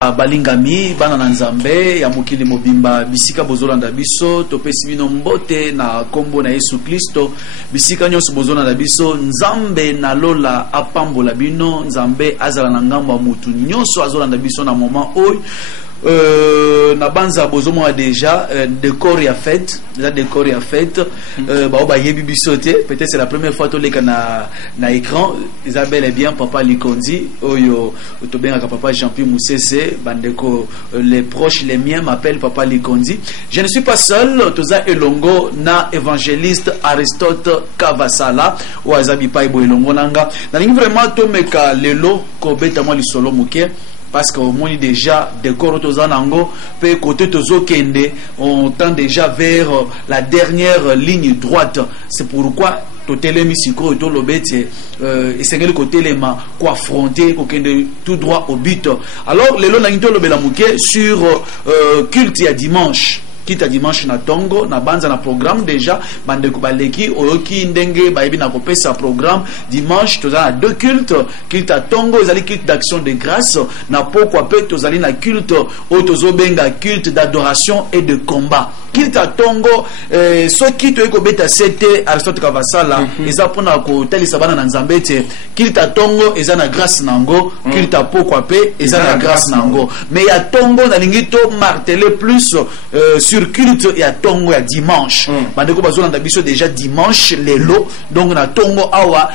balingami bana na nzambe ya mokili mobimba bisika bozolanda biso topesi bino mbote na kombo na Yesu Kristo bisika nyonso bozolanda biso nzambe na lola apambola bino nzambe azala na ngambo ya mutu nyonso azolanda biso na moment oyo na banza bozomo déjà décor ya fête déjà décor ya fête ba yebi bisote peut-être c'est la première fois to leka na écran Isabelle et bien papa Likondi oyo to benga papa Jean-Pierre Moussese bandeko les proches les miens m'appellent papa Likondi. Je ne suis pas seul toza elongo na évangéliste Aristote Kavasala ou azabi paibo elongo nanga na lingi vraiment to meka lelo ko beta moi lisolo muke parce qu'au moins déjà décor tozanango pe côté tozokende on tend déjà vers la dernière ligne droite. C'est pourquoi totelemi siko to lobete esengeli kotelema ko affronter ko kende tout droit au but. Alors lelo na ngito lobela muke sur culte ya dimanche. Quitte à dimanche na tongo na banza na programme déjà bande ko baleki oyoki ndenge bayebi na kopesa programme dimanche tozana deux cultes culte à tongo ezali culte d'action de grâce na pokwa pe tozali na culte o tozobenga culte d'adoration et de combat. Culte à tongo so kito eko beta sete Aristote Kavasala eza pona ko talisa bana na nzambe te culte à tongo eza na grâce nango culte à pokwa pe eza na grâce nango mais ya tongo na lingito marteler plus sur culte ya tongo ya dimanche bandeko bazolanda biso déjà dimanche lelo donc na tongo awa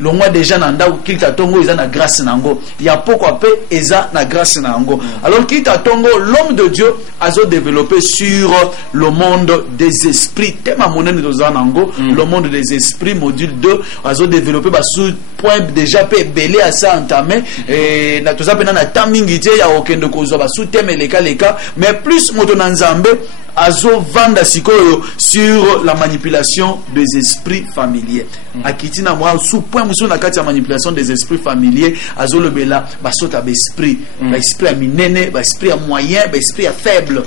longwa déjà nanda culte à tongo eza na grâce nango ya pokwa pe eza na grâce nango. Alors culte à tongo l'homme de Dieu a développé sur le monde des esprits tema monene doza nango le monde des esprits module 2 a développé ba sous point déjà pe belé à ça entamé et na toza pena na tamingi te ya okende kozo ba sous thème leka mais plus moto na nzambe azo vanda sikoyo sur la manipulation des esprits familiers. Akitina moi sous point muso na kati ya manipulation des esprits familiers azo lobela basota ba esprit ba esprit ya minene ba esprit ya moyen ba esprit ya faible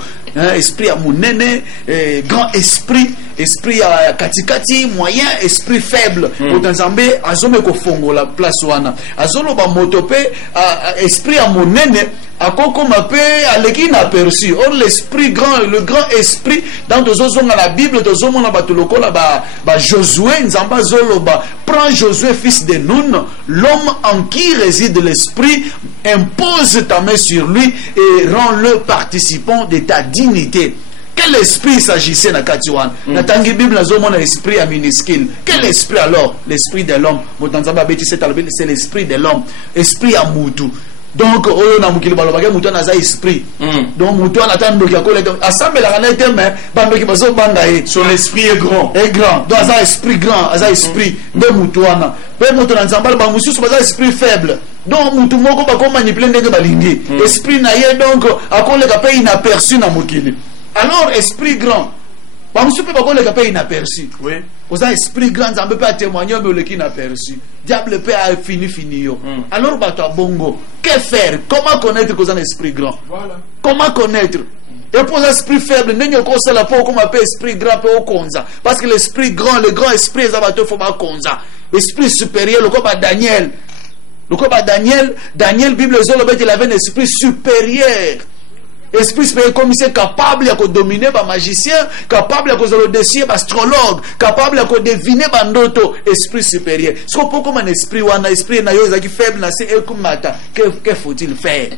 esprit ya munene grand esprit ya katikati moyen esprit faible otanzambe azo me ko fongola place wana azo loba motope esprit ya munene akoko mape aleki na perçu or l'esprit grand le grand esprit dans tozozonga la Bible tozomona batulokola ba Josué nzamba zoloba prends Josué fils de Nun l'homme en qui réside l'esprit impose ta main sur lui et rends-le participant de ta dignité. Quel esprit s'agissait na katiwan natangi Bible nazomona esprit à minuscule. Quel esprit alors? L'esprit de l'homme motanzamba beti c'est l'esprit de l'homme esprit à mutu. Donc oyo na mukili balobaka mutu na za esprit donc mutu na tando ki akola assemble la na te mais bando ki bazo banga son esprit est grand donc za esprit grand za esprit de mutu na pe mutu na nzambala ba mususu ba za esprit faible donc mutu moko ba ko manipuler ndenge balingi esprit na ye donc akola ka pe inaperçu na mukili. Alors esprit grand ba mususu pe ba ko le ka pe inaperçu oui oza esprit grand nzambe pe a témoigner mais le qui inaperçu diable peut a fini yo. Alors bato bongo que faire? Comment connaître que un esprit grand? Voilà. Comment connaître? Et pour l'esprit faible n'est ko sala po comme appelle esprit grand pe o konza parce que l'esprit grand le grand esprit za bato faut ba konza esprit supérieur le comme Daniel Bible zolo il avait un esprit supérieur. Esprit supérieur comme il est capable de dominer les magiciens, capable de décider les astrologues, capable de deviner les ndoto. Esprit supérieur. Ce qu'on peut comme un esprit ou un esprit qui faible, que faut-il faire?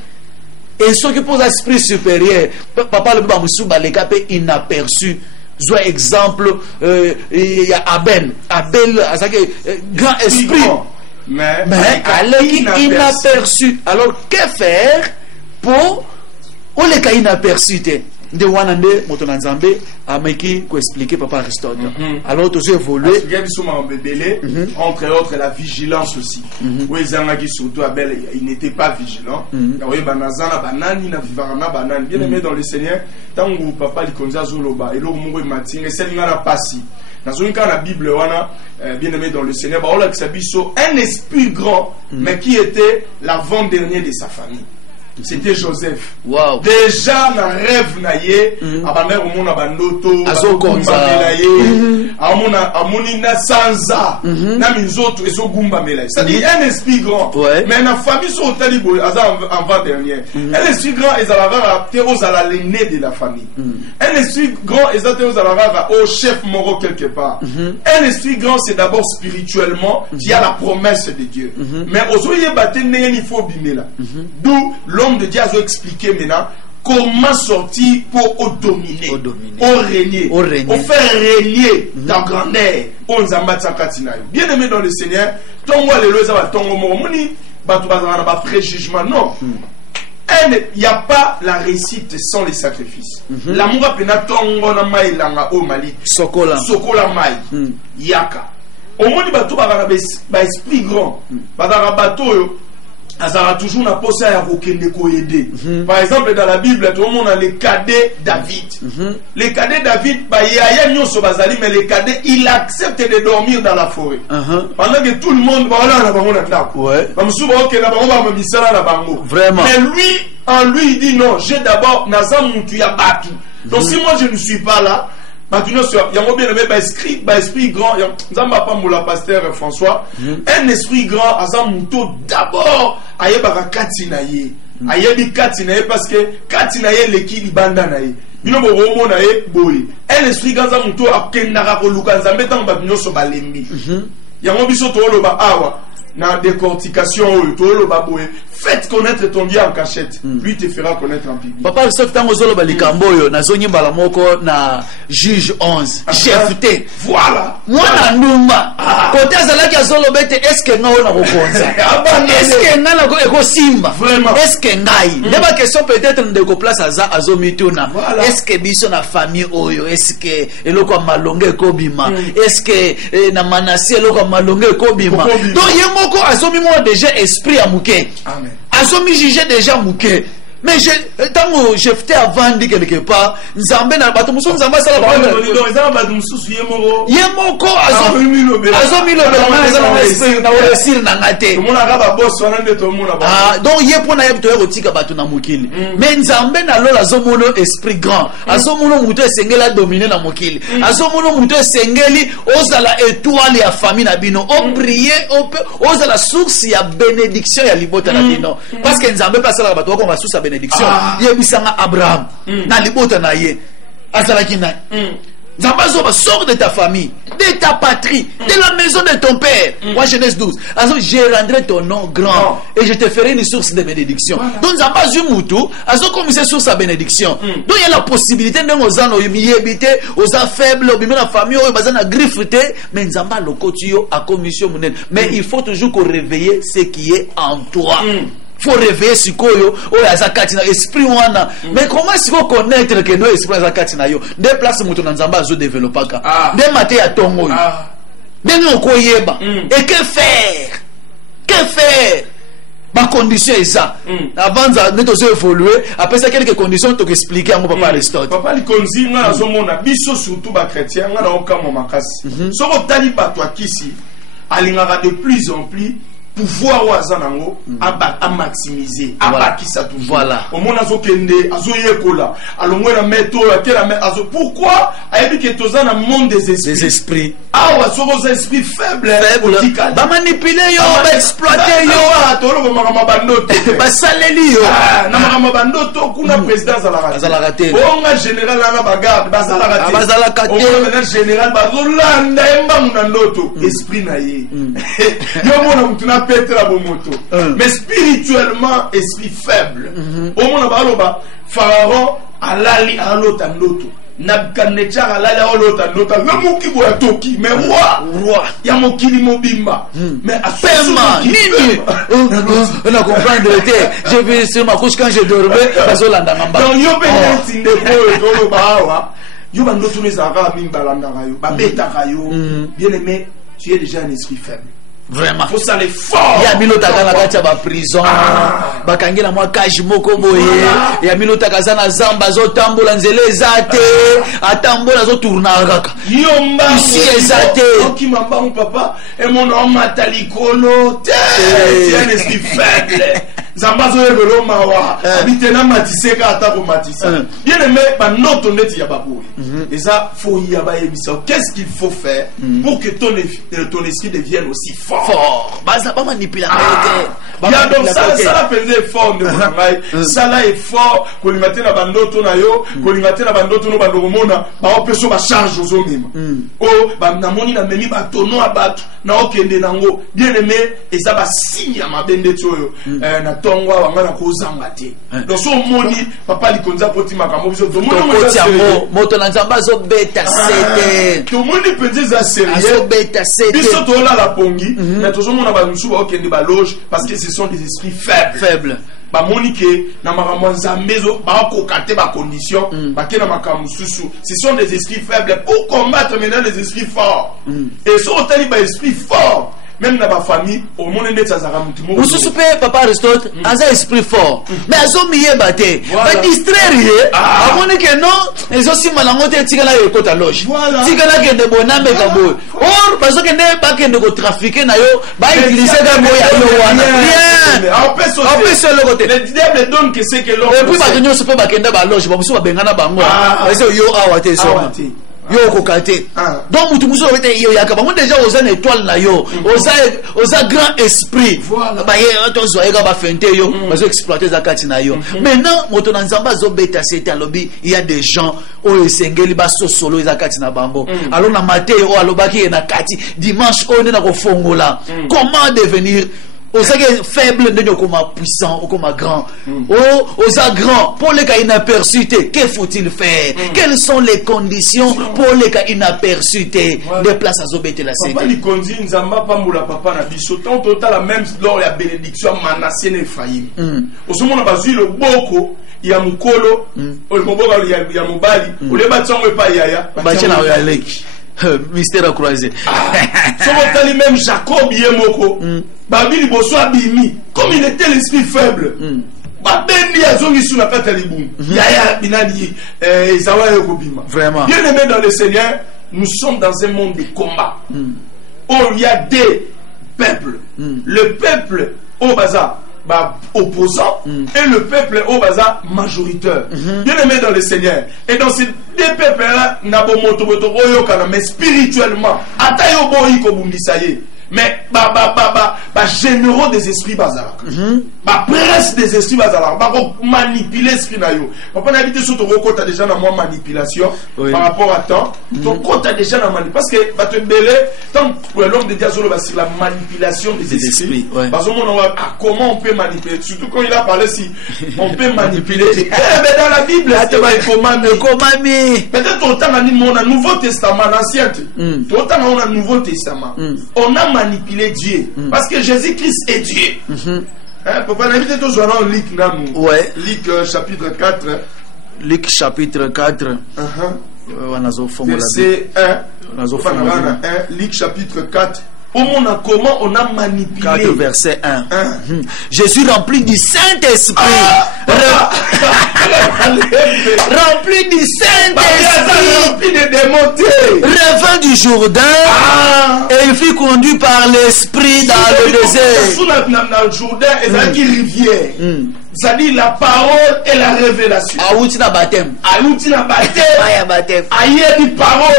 Et ce qui pose l'esprit supérieur, papa le bamboussouba les capé inaperçu. Je vois exemple, il y a Abel, grand esprit, mais inaperçu. Alors que faire pour on les cas inaperçus de wanande motonanzambe ameki ko expliquer papa Aristote. Alors tu as évolué entre autres la vigilance aussi. Oui Zangaki surtout Abel il n'était pas vigilant. Oui banazana banani na vivana banani bien aimé dans le Seigneur tangu papa likonza zoloba et lo mungu matinga selinga na pasi. Dans une cas la Bible wana bien aimé dans le Seigneur ba ola kisabiso un esprit grand mais qui était l'avant-dernier de sa famille. c'était Joseph. Wow. Déjà na rêve na ye abanda komona bandoto azokonza amoni na sanza na minzoto ezogumba mela. C'est-à-dire un esprit grand. Mais na famille so tali boy aza en avant dernier. Un esprit grand ezalaka te ozala l'aîné de la famille. Un esprit grand ezate ozalaka au chef moro quelque part. Un esprit grand c'est d'abord spirituellement qui a la promesse de Dieu. Mais ozoye baté il faut bimela. D'où l'homme de Dieu a expliqué maintenant comment sortir pour dominer, régner, au faire régner ta grandeur. Bien aimé dans le Seigneur, ton préjugement, non. Il n'y a pas la réussite sans les sacrifices. L'amour a pena tongo na mai langa o mali. Sokola mai. Yaka. Au moins, il esprit grand. Azara toujours na posa ya kokende ko aider. Par exemple dans la Bible tout le monde a les cadets David. Les cadets David ba yaya nyonso bazali mais les cadets il accepte de dormir dans la forêt. Pendant que tout le monde ba na bango na ndako. Ba musuba OK na bango ba misala na bango. Vraiment. Mais lui en lui il dit non, j'ai d'abord nazam mutu ya batu. Donc si moi je ne suis pas là maintenant, il y a bien aimé esprit grand. Nzamba pas moula pasteur François. Un esprit grand, azamuto d'abord. Aye baka katinaye. Aye bi katinaye parce que katinaye leki libanda naye. Bino bo romo naye boy. Un esprit grand azamuto akendaka ko luka nzambe tang ba bino so balembi. Yango biso to lo ba awa. Na décortication faites connaître ton Dieu en cachette, lui te fera connaître en public. Papa sauf tango zolo balikamboyo na zonyi mbala moko na juge 11 chef T. Voilà. Mwana ndumba côté azalaki azolo bete est-ce que nga ona kokonza est-ce que nga na ko simba vraiment est-ce que ngai deba question peut-être ndeko place azomituna est-ce que biso na famille oyo est-ce que eloko malonge ko bima est-ce que na manasi eloko malonge ko bima donc yemoko azomi mo déjà esprit à muke. Amen. Azomi jugé déjà muke. Mais tant que j'étais avant dit quelque part, Nzambe na bato muso Nzamba sala ba yemoko azomi na resir na ngate. Donc yepona yebto erotika bato na mukili. Mais Nzambe na lola azomono esprit grand. Azomono muto esengela dominer na mukili. Azomono muto esengeli ozala étoile ya famille na bino. O prier ozala source ya bénédiction ya libota na bino. Parce que Nzambe pas sala bato ko va source bénédiction. Yebisanga Abraham na libota na ye azalaki na Zambazo sort de ta famille, de ta patrie, de la maison de ton père. Moi Genèse 12. Alors je rendrai ton nom grand et je te ferai une source de bénédiction. Donc Zambazo mutu azo comme une source de bénédiction. Donc il y a la possibilité de nos ans yebite aux faibles au la famille au bazana griffete mais Nzamba lokotio a commission monene. Mais il faut toujours qu'on réveille ce qui est en toi. Faut réveiller ce koyo o azakati na esprit wana mais comment est-ce qu'on connaître que nos esprit azakati na yo des places muto na Nzamba zo développer ka des maté ya tongo des no koyeba et que faire ma condition est ça avant ça nous devons évoluer après ça quelques conditions to expliquer à mon papa Aristote papa li konzi nga azomona biso surtout ba chrétien nga na okamo makasi soko tali bato akisi alingaka de plus en plus pouvoir wazanango à maximiser à bakisa toujours voilà au monde azokende azoyekola alongwe na meto ya kela azo pourquoi ayebi que tozana monde des esprits wasokoza esprit faible ba manipuler yo ba exploiter yo tolo ba mabandoto ba saleli yo na mabandoto kuna président azala raté bonga général na bagarde bazala raté na général bazolanda emba munandoto esprit na ye yo mona mutuna Petra Bomoto. Mais spirituellement, esprit faible. Au monde baloba, Pharaon alali alota ndoto. Nabukadnezar alali alota ndoto. Le muki boya toki, mais roi. Ya mokili mobimba. Mais Pema, nini. On a compris de l'été. J'ai vu sur ma couche quand je dormais, bazolanda ngamba. Donc yo be tinde boyo tolo bawa. Yo bandoto les ara mimbalanda kayo, babeta kayo. Bien aimé, tu es déjà un esprit faible. Vraiment faut ça les fort ya milota kana kati ba prison bakangela mwa kaji moko boye ya milota kazana zamba zo tambola nzele ezate atambola zo tourna kaka yomba ici ezate oki mamba mon papa et mon homme atalikolo c'est un esprit faible Zambazo Evelo Mawa, Abitena Matiseka Atako Matissa. Bien aimé, notre net Yababoui. Et ça, faut y avoir émission. Qu'est-ce qu'il faut faire pour que ton esprit devienne aussi fort? Bah, ça va manipuler. Il y a donc ça la faisait fort. Ça là est fort. Kolimate na bandoto na yo, kolimate na bandoto no bandoromona, ba opeso ba charge aux hommes. Oh, ba na moni na memi ba tono abatu, na okende nango. Bien aimé, et ça va signer ma bende toyo. Na tongwa wanga na kozanga te. Donc so moni papa likonza poti makambo biso to moni moto na nzamba zo beta sete. To moni penze za sérieux. Zo beta sete. Biso to la pongi, na to zo mona ba musu ba okende ba loge parce que ce sont des esprits faibles. Ba monique na makambo nzambezo ba kokate ba condition ba ke na makambo susu. Ce sont des esprits faibles pour combattre maintenant les esprits forts. Et so tali ba esprit fort. Même dans ma famille, au monde de Tazara Moutimo. Vous soufflez, papa Aristote, un esprit fort. Mais elles ont mis baté. Pas distraire. À mon que non, elles ont si malangoté, tigala et côte à loge. Tigala qui est de bonham et cabo. Or, parce que n'est pas qu'elle ne trafiquer na yo, bah utiliser d'un moyen à yo. Rien. On peut se le côté. Le diable donne que c'est que l'homme. Et puis, bah, nous sommes pas qu'elle n'a loge. Bah, vous sommes bengana bango. Parce que yo awate so. Yo kokate. Donc mutu muso wete yo yakaba mo déjà oza na étoile na yo. Oza grand esprit. Ba ye to zo ega ba fente yo, ba zo exploiter za kati na yo. Maintenant moto na nzamba zo beta c'est alobi, il y a des gens o esengeli ba so solo za kati na bango. Alors na matin o alobaki na kati dimanche on est na ko fongola. Comment devenir Osa faible ne comme puissant ou comme grand. Osa grand pour les cas inaperçus. Que faut-il faire? Quelles sont les conditions pour les cas inaperçus de place à zobete la série? Papa li kondi nzamba pambola papa na biso tant total la même lors la bénédiction Manassé et Ephraïm. Osomona bazui le boko ya mukolo o moboka ya mobali o le batsango pa yaya bachana ya leki. Mystère croisé. Somotali même Jacob yemoko. Babili boso abimi. Comme il était l'esprit faible. Babendi azongi sous la kataliboum. Yaya binadi Ezawa yokobima. Vraiment. Bien aimé dans le Seigneur, nous sommes dans un monde de combat. Où il y a des peuples. Le peuple au bazar opposant et le peuple au bazar majoritaire. Bien aimé dans le Seigneur. Et dans ces deux peuples-là, mais spirituellement, mais généraux des esprits bazar. Presse des esprits bazar. Manipuler l'esprit na yo. Papa n'a habité sur ton côté déjà dans moi manipulation par rapport à temps. Ton côté déjà dans manipulation parce que te belé tant pour l'homme de diazolo c'est la manipulation des esprits. Parce que comment on peut manipuler, surtout quand il a parlé si on peut manipuler. Mais dans la Bible peut-être autant dans le Nouveau Testament, l'Ancien, autant dans le Nouveau Testament, on a manipulé Dieu parce que Jésus-Christ est Dieu. Papa, n'invite toujours à Luc, Luc chapitre 4. Luc chapitre 4. Verset 1. Luc chapitre 4. Comment on a manipulé. 4 verset 1. Jésus rempli du Saint-Esprit. Rempli du Saint-Esprit. Rempli de démonter. Revint du Jourdain. Et il fut conduit par l'Esprit dans le désert. Sous le Jourdain, et la rivière. C'est-à-dire la parole et la révélation. Aouti na baptême. Aouti na baptême. Aya baptême. Aïe di parole.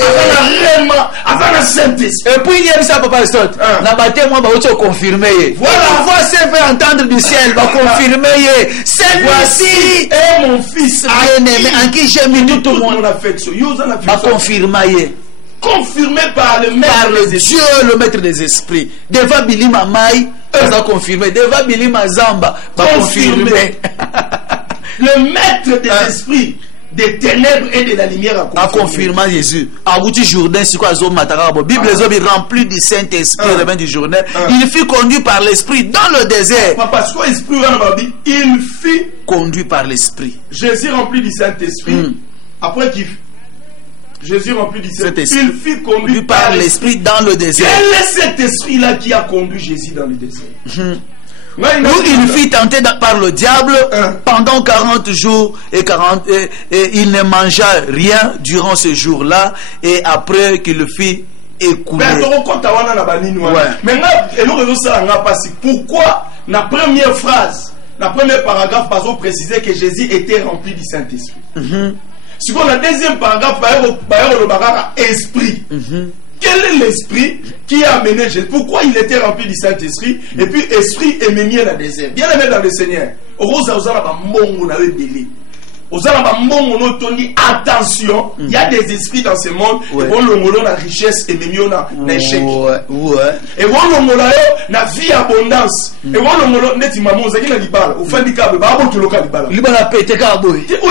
Avant la avant la Saint-Esprit. Et puis il y a ça papa Aristote. Na baptême moi ba outi confirmer. Voilà. La voix s'est fait entendre du ciel, va confirmer. Celui-ci est mon fils bien-aimé en qui j'ai mis tout mon affection. Va confirmer. Confirmé par le maître des Dieu, le maître des esprits. Deva Bili Mamai, va confirmer. Deva Bili Mazamba, va confirmer. Le maître des esprits, des ténèbres et de la lumière a confirmé Jésus. Abouti Jourdain, c'est quoi Matara? Bible les rempli du Saint-Esprit, le vin du Jourdain. Il fut conduit par l'Esprit dans le désert. Parce que l'Esprit, il fut conduit par l'Esprit. Jésus rempli du Saint-Esprit. Après qu'il Jésus rempli du Saint-Esprit, il fut conduit par l'Esprit dans le désert. Quel est cet esprit-là qui a conduit Jésus dans le désert? Où il fut tenté par le diable pendant 40 jours et il ne mangea rien durant ce jour-là et après qu'il fut écoulé. Mais pourquoi la première phrase, la première paragraphe, par exemple, précisait que Jésus était rempli du Saint-Esprit. Si on a deuxième paragraphe, esprit. Quel est l'esprit qui a amené Jésus? Pourquoi il était rempli du Saint-Esprit? Et puis, esprit est mené à la deuxième. Bien aimé dans le Seigneur. Attention, il y a des esprits dans ce monde. Et on a la richesse et même on a échec. Et on a la vie abondance. Et on a net maman zaki na libala. Au fin du câble, ba bo toloka libala. Libala pete ka boy. On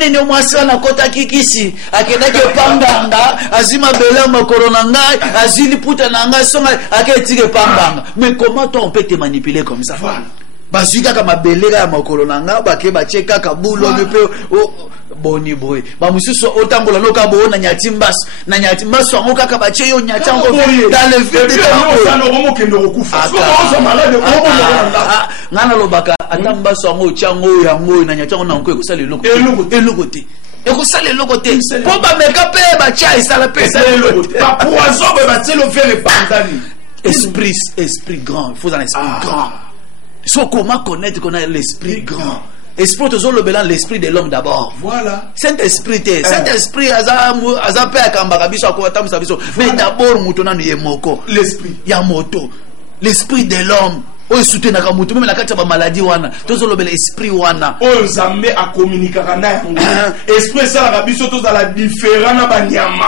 est mwasi na kota kikisi. Akenda ke pambanga, azima belama corona ngai, azili puta na ngai songa aketike pambanga. Mais comment toi on peut te manipuler comme ça? Voilà. Bazwika kama belela ya makolo nanga bake bacheka kabulo mepe boni boy ba mususu otambola loka bo na nyatimbas wango kaka bache yo nyatango dans le vide de ça no romo kendo okufa so malade ngana lobaka atambas wango chango yango na nyatango na nko ekusala eloko te ekusala eloko te po ba meka pe ba cha isala pe ba poison ba telo faire pandani esprit grand, il faut un esprit grand. So comment connaître qu'on a l'esprit grand? Esprit toujours le bélan l'esprit de l'homme d'abord. Voilà. Saint-Esprit Saint-Esprit azape akambaka biso akotamisa biso. Mais d'abord mutona ni yemoko. L'esprit. Ya moto. L'esprit de l'homme. O soutenaka mutu même na kati ba maladie wana. Toujours le bélan esprit wana. O nzambe a communiquer na yango. Esprit ça la biso to za la différent na banyama.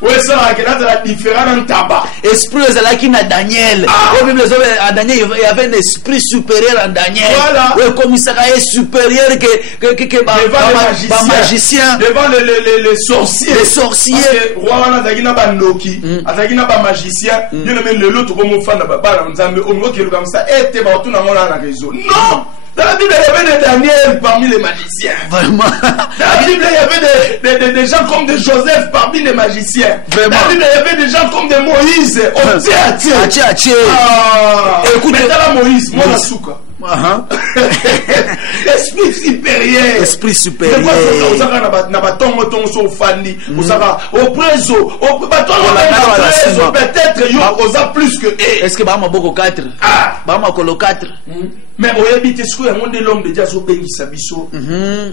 O ça la kena la différent na taba. Esprit ezalaki na Daniel. O Bible à Daniel il y avait un esprit supérieur en Daniel. Voilà. O comme ça est supérieur que ba magicien devant les sorciers. Les sorciers. Roi wana zaki na ba noki, azaki na ba magicien. Dieu le met le lot comme fanda ba ba nzambe o ngoki comme ça. Et non, dans la Bible, il y avait des Daniel parmi les magiciens. Vraiment. Dans la Bible, il y avait des gens comme des Joseph parmi les magiciens. Vraiment. Dans la Bible, il y avait des gens comme des Moïse. Écoute, mais dans la Moïse, moi la souka. Esprit supérieur. Esprit supérieur. Peut-être il plus que. Est-ce que Bahama Boko 4? Bahama Kolo 4. Mais au habite ce que monde de l'homme de Dieu Bengi Sabiso.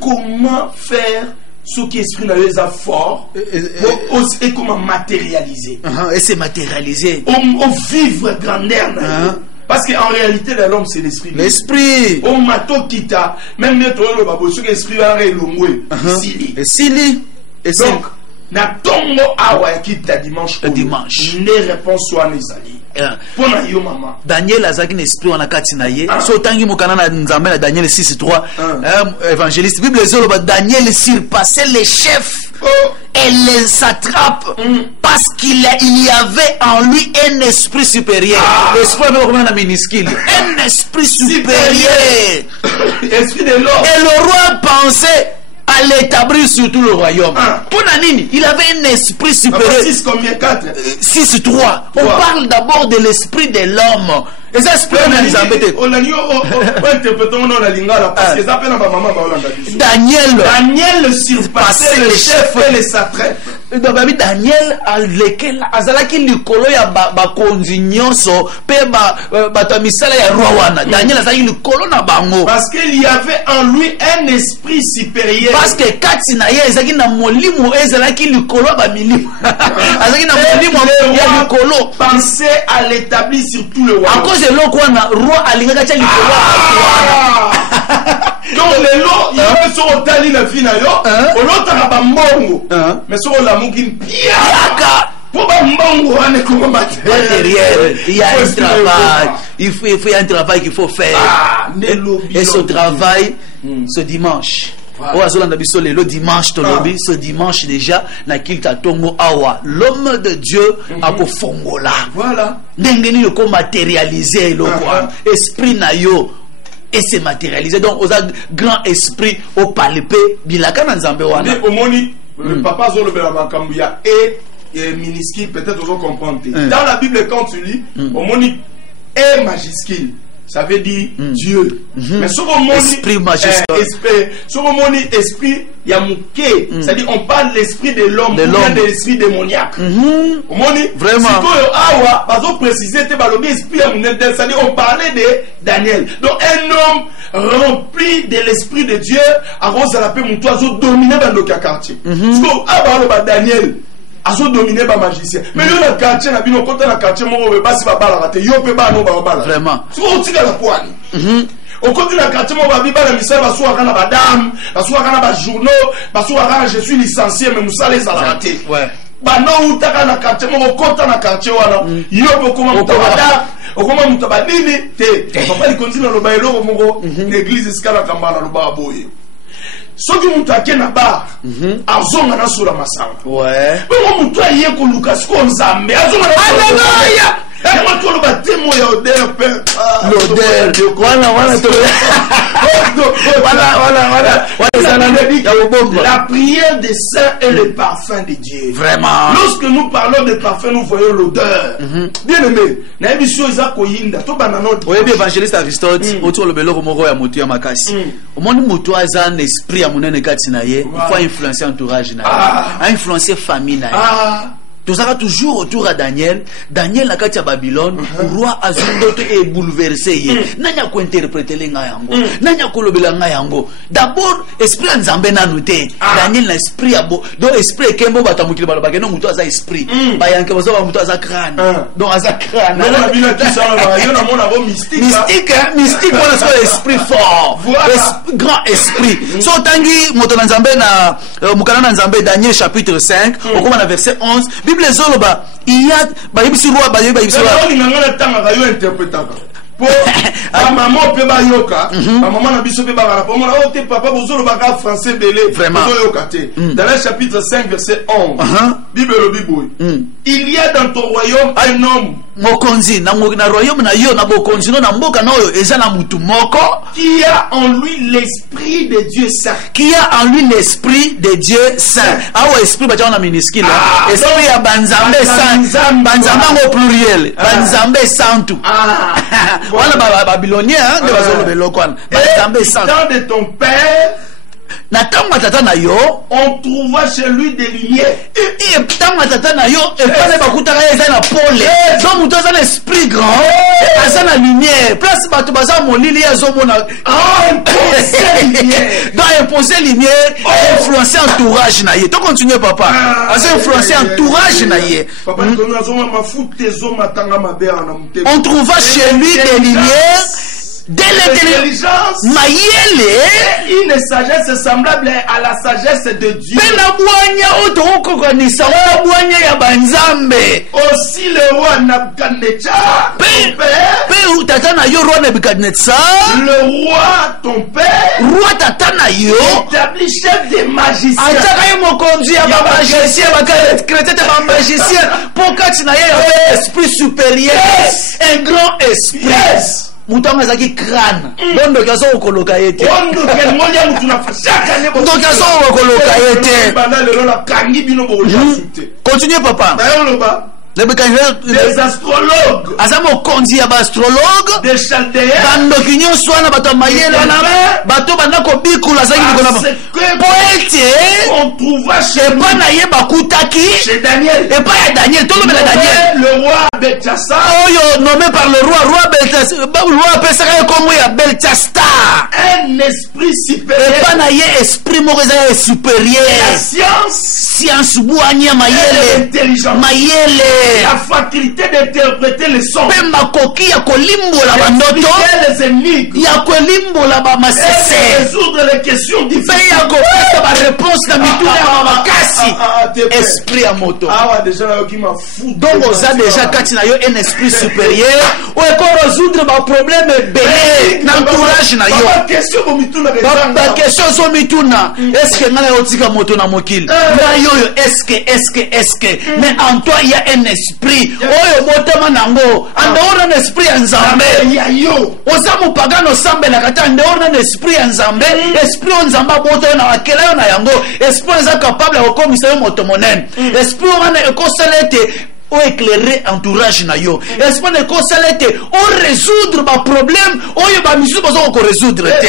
Comment faire ce qui esprit n'a pas fort et comment matérialiser? Et c'est matérialiser. On vivre grandeur. Parce qu'en réalité, l'homme, c'est l'esprit. L'esprit. On m'a tout quitté. Même le babo, ce que l'esprit va aller l'omoué. Sili. Donc, na tongo awa kita dimanche. Dimanche. Les réponses soient nezali. Pour na yo maman. Daniel azaki n'esprit wana kati na ye. So tangi mokana na nzambe na Daniel 6:3. Évangéliste Bible ezolo ba Daniel surpassait les chefs. Et les satrapes parce qu'il y avait en lui un esprit supérieur. L'esprit est minuscule. Un esprit supérieur. Esprit de l'homme. Et le roi pensait à l'établir sur tout le royaume. Pour Nanini, il avait un esprit supérieur. 6 combien 4 6:3. On parle d'abord de l'esprit de l'homme. Et ça se peut Daniel surpassait les chefs et les satrapes. Daniel lequel azalaki likolo ya bakonzi nyonso pe bato misala ya roi wana. Daniel azalaki likolo na bango parce qu'il y avait en lui un esprit supérieur. Parce que kati na ye ezalaki na molimo ezalaki likolo ba milimo. Azalaki na molimo ya likolo. Penser à l'établir sur tout le royaume. À cause de l'eau na roi alingaka tia likolo wana. Donc les lots il y a sur otali la fina yo olotaka ba mbongo mais sur la mugin piaka pour ba mbongo ane comme matériel. Il y a un travail, il faut un travail qu'il faut faire et ce travail ce dimanche le dimanche tolobi ce dimanche déjà na kilta tongo awa l'homme de Dieu a ko fongola voilà ndengeni le ko matérialiser le quoi esprit na yo et c'est matérialisé donc aux grand esprit au palpé bilaka na nzambe wana mais omoni papa zo le bela makambuya et minuscule peut-être vous comprendre dans la Bible quand tu lis omoni et majuscule ça veut dire Dieu. Mais ce qu'on esprit majestueux, esprit yamuke, c'est-à-dire on parle de l'esprit de l'homme, ou de l'esprit démoniaque. Vraiment. Awa, bazo préciser te balobi esprit yamuke, c'est-à-dire on parlait de Daniel. Donc un homme rempli de l'esprit de Dieu, à cause de la paix, mon toit, dominé dans le quartier. Parce que Daniel azo dominer ba magicien mais yo na quartier na bino kota na quartier mo be basi ba bala te yo pe ba no ba bala vraiment so tika la poani au côté na quartier mo ba bi ba na misala ba so kana ba dame ba so kana ba journaux ba so kana je suis licencié mais musala za la te ouais ba no utaka na quartier mo kota na quartier wana yo pe koma mutabada okoma mutabadini te papa li continue lo ba eloko moko l'église skala kambala lo ba boye soki mutu ake na bar azonga na sura masanga ouais bongo mutu aye koluka siko nzambe azonga na haleluya mutu oloba temo ya odeur pe l'odeur la prière des saints est le parfum de Dieu. Vraiment. Lorsque nous parlons de parfum, nous voyons l'odeur. Bien aimé, na ebiso eza koyinda to bananote. Oyebi évangéliste Aristote, oto le beloko moko ya moto ya makasi. Omoni moto aza na esprit ya monene kati na ye, il faut influencer entourage na ye, influencer famille na ye. Tout ça toujours autour à Daniel. Daniel na kati ya Babylone, roi azundo te bouleversé ye. Nanya ko interpréter nga yango. Nanya ko lobela nga yango. D'abord esprit nzambe na nuté. Daniel na esprit ya bo. Donc esprit kembo batamukili balo bakeno muto aza esprit. Ba yanke bozo ba muto aza crâne. Donc aza crâne. Non na bina ki ça là, yo na mona bo mystique. Mystique on a esprit fort. Grand esprit. So tangi moto na nzambe na mukana na nzambe Daniel chapitre 5, on commence à verset 11. Bible zoloba il y a ba yibisi roi ba yibisi roi ni ngana tanga ga yo interprétaka po maman pe ba yoka maman na biso pe ba ra po mona o te papa bozoloba ka français belé vraiment yoka te dans le chapitre 5 verset 11 Bible lo biboy il y a dans ton royaume un homme mokonzi na royaume na yo na bokonzi no na mboka na oyo eza na mutu moko qui a en lui l'esprit de Dieu saint, qui a en lui l'esprit de Dieu saint. Awa esprit ba na minuscule esprit ya banzambe saint banzambe au pluriel banzambe santu wala ba babylonien de bazolo beloko wana banzambe saint dans de ton père na tanga tata na yo on trouva chez lui des lumières et tanga tata na yo et pas bakutaka eza na pole donc muto eza na esprit grand eza na lumière place bato baza molili azomona donc imposer lumière influencer entourage na ye to continuer papa azo influencer entourage na ye papa nous azoma mafuta ezoma tanga mabea na mutema on trouva chez lui des lumières de l'intelligence mayele une sagesse semblable à la sagesse de Dieu pena bwanya otokokanisa wa bwanya ya banzambe aussi le roi Nabucodonosor pe tata na yo roi Nabucodonosor le roi ton père roi tata na yo établi chef des magiciens ataka ye mokonzi ya ba magicien ba chrétien ba magicien pour kati na ye esprit supérieur un grand esprit Mutanga zaki crâne. Bondo kaso okoloka yete. Bondo kelmonya mutuna fashaka nebo. Bondo kaso okoloka yete. Bana lelo la kangi bino bo jasute. Continue papa. Bayoloba. Des astrologues. Azamo konzi ya ba astrologue. Des chaldéens. Bando kinyo swana bato mayele wana. Bato bandako bikula zaki dikona. Poète. On trouva chez Bana ye bakutaki. Chez Daniel. Et pas ya Daniel. Tout le monde Daniel. Le roi Belchasar. Oyo nommé par le roi Belchasar. Le roi Pesara comme ya Belchasar. Un esprit supérieur. Et pas na ye esprit moreza supérieur. La science. Science buanya mayele. L'intelligence. Mayele. La faculté d'interpréter les sons. Pemba koki ya kolimbola bandoto. Les énigmes. Ya kolimbola ba masese. Résoudre les questions difficiles. Ya kopesa ba réponse na mituna ya makasi. Esprit à moto. Ah déjà là qui m'a foutu. Donc oza déjà kati na yo un esprit supérieur. Ou ko résoudre ba problème belé na entourage na yo. Ba question ko mituna ba question so mituna. Est-ce que ngana yotika moto na mokili? Na yo est-ce que mais en toi il y a un esprit oyo motema nango andaona na esprit ya nzambe ya yo ozamu pagano sambe la kata andaona na esprit ya nzambe esprit on nzamba boto na wakela yo na yango esprit za capable ya kokomisa yo moto monene esprit wana ekoselete o éclairer entourage na yo esprit ne ko salete o résoudre ba problème oyo ba misu bozo ko résoudre te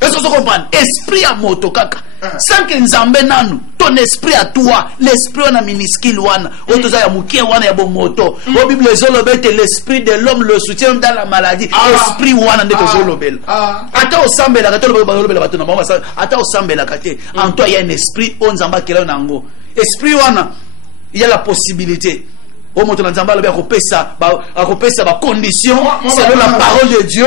est-ce que vous comprenez esprit à moto kaka sans que nzambe nanu ton esprit à toi l'esprit wana minuscule wana otoza ya mukie wana ya bo moto o bible ezolobete l'esprit de l'homme le soutient dans la maladie esprit wana ndeko zolobela ata osambela kata lobela bato na mama ata osambela kate en toi il y a un esprit on nzamba kela nango esprit wana il y a la possibilité au moto nzamba lobe akopesa ba condition selon la parole de Dieu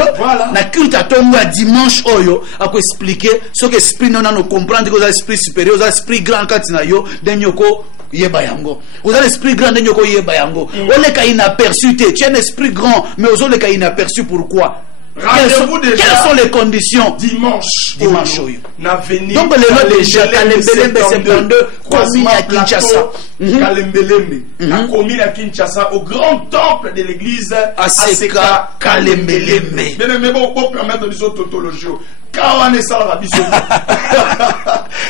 na culte atongo dimanche oyo ako expliquer ce que esprit non na comprendre que l'esprit supérieur l'esprit grand katina yo denyoko yeba yango oza l'esprit grand denyoko yeba yango ole ka inaperçu te tu es un esprit grand mais aux le ka inaperçu pourquoi quelles sont les conditions dimanche oyo na venir donc le lot déjà Kalembelembe 72 commune à Kinshasa Kalembelembe na commune à Kinshasa au grand temple de l'église Aseka Kalembelembe mais bon pour permettre des autres tautologies kawana esala biso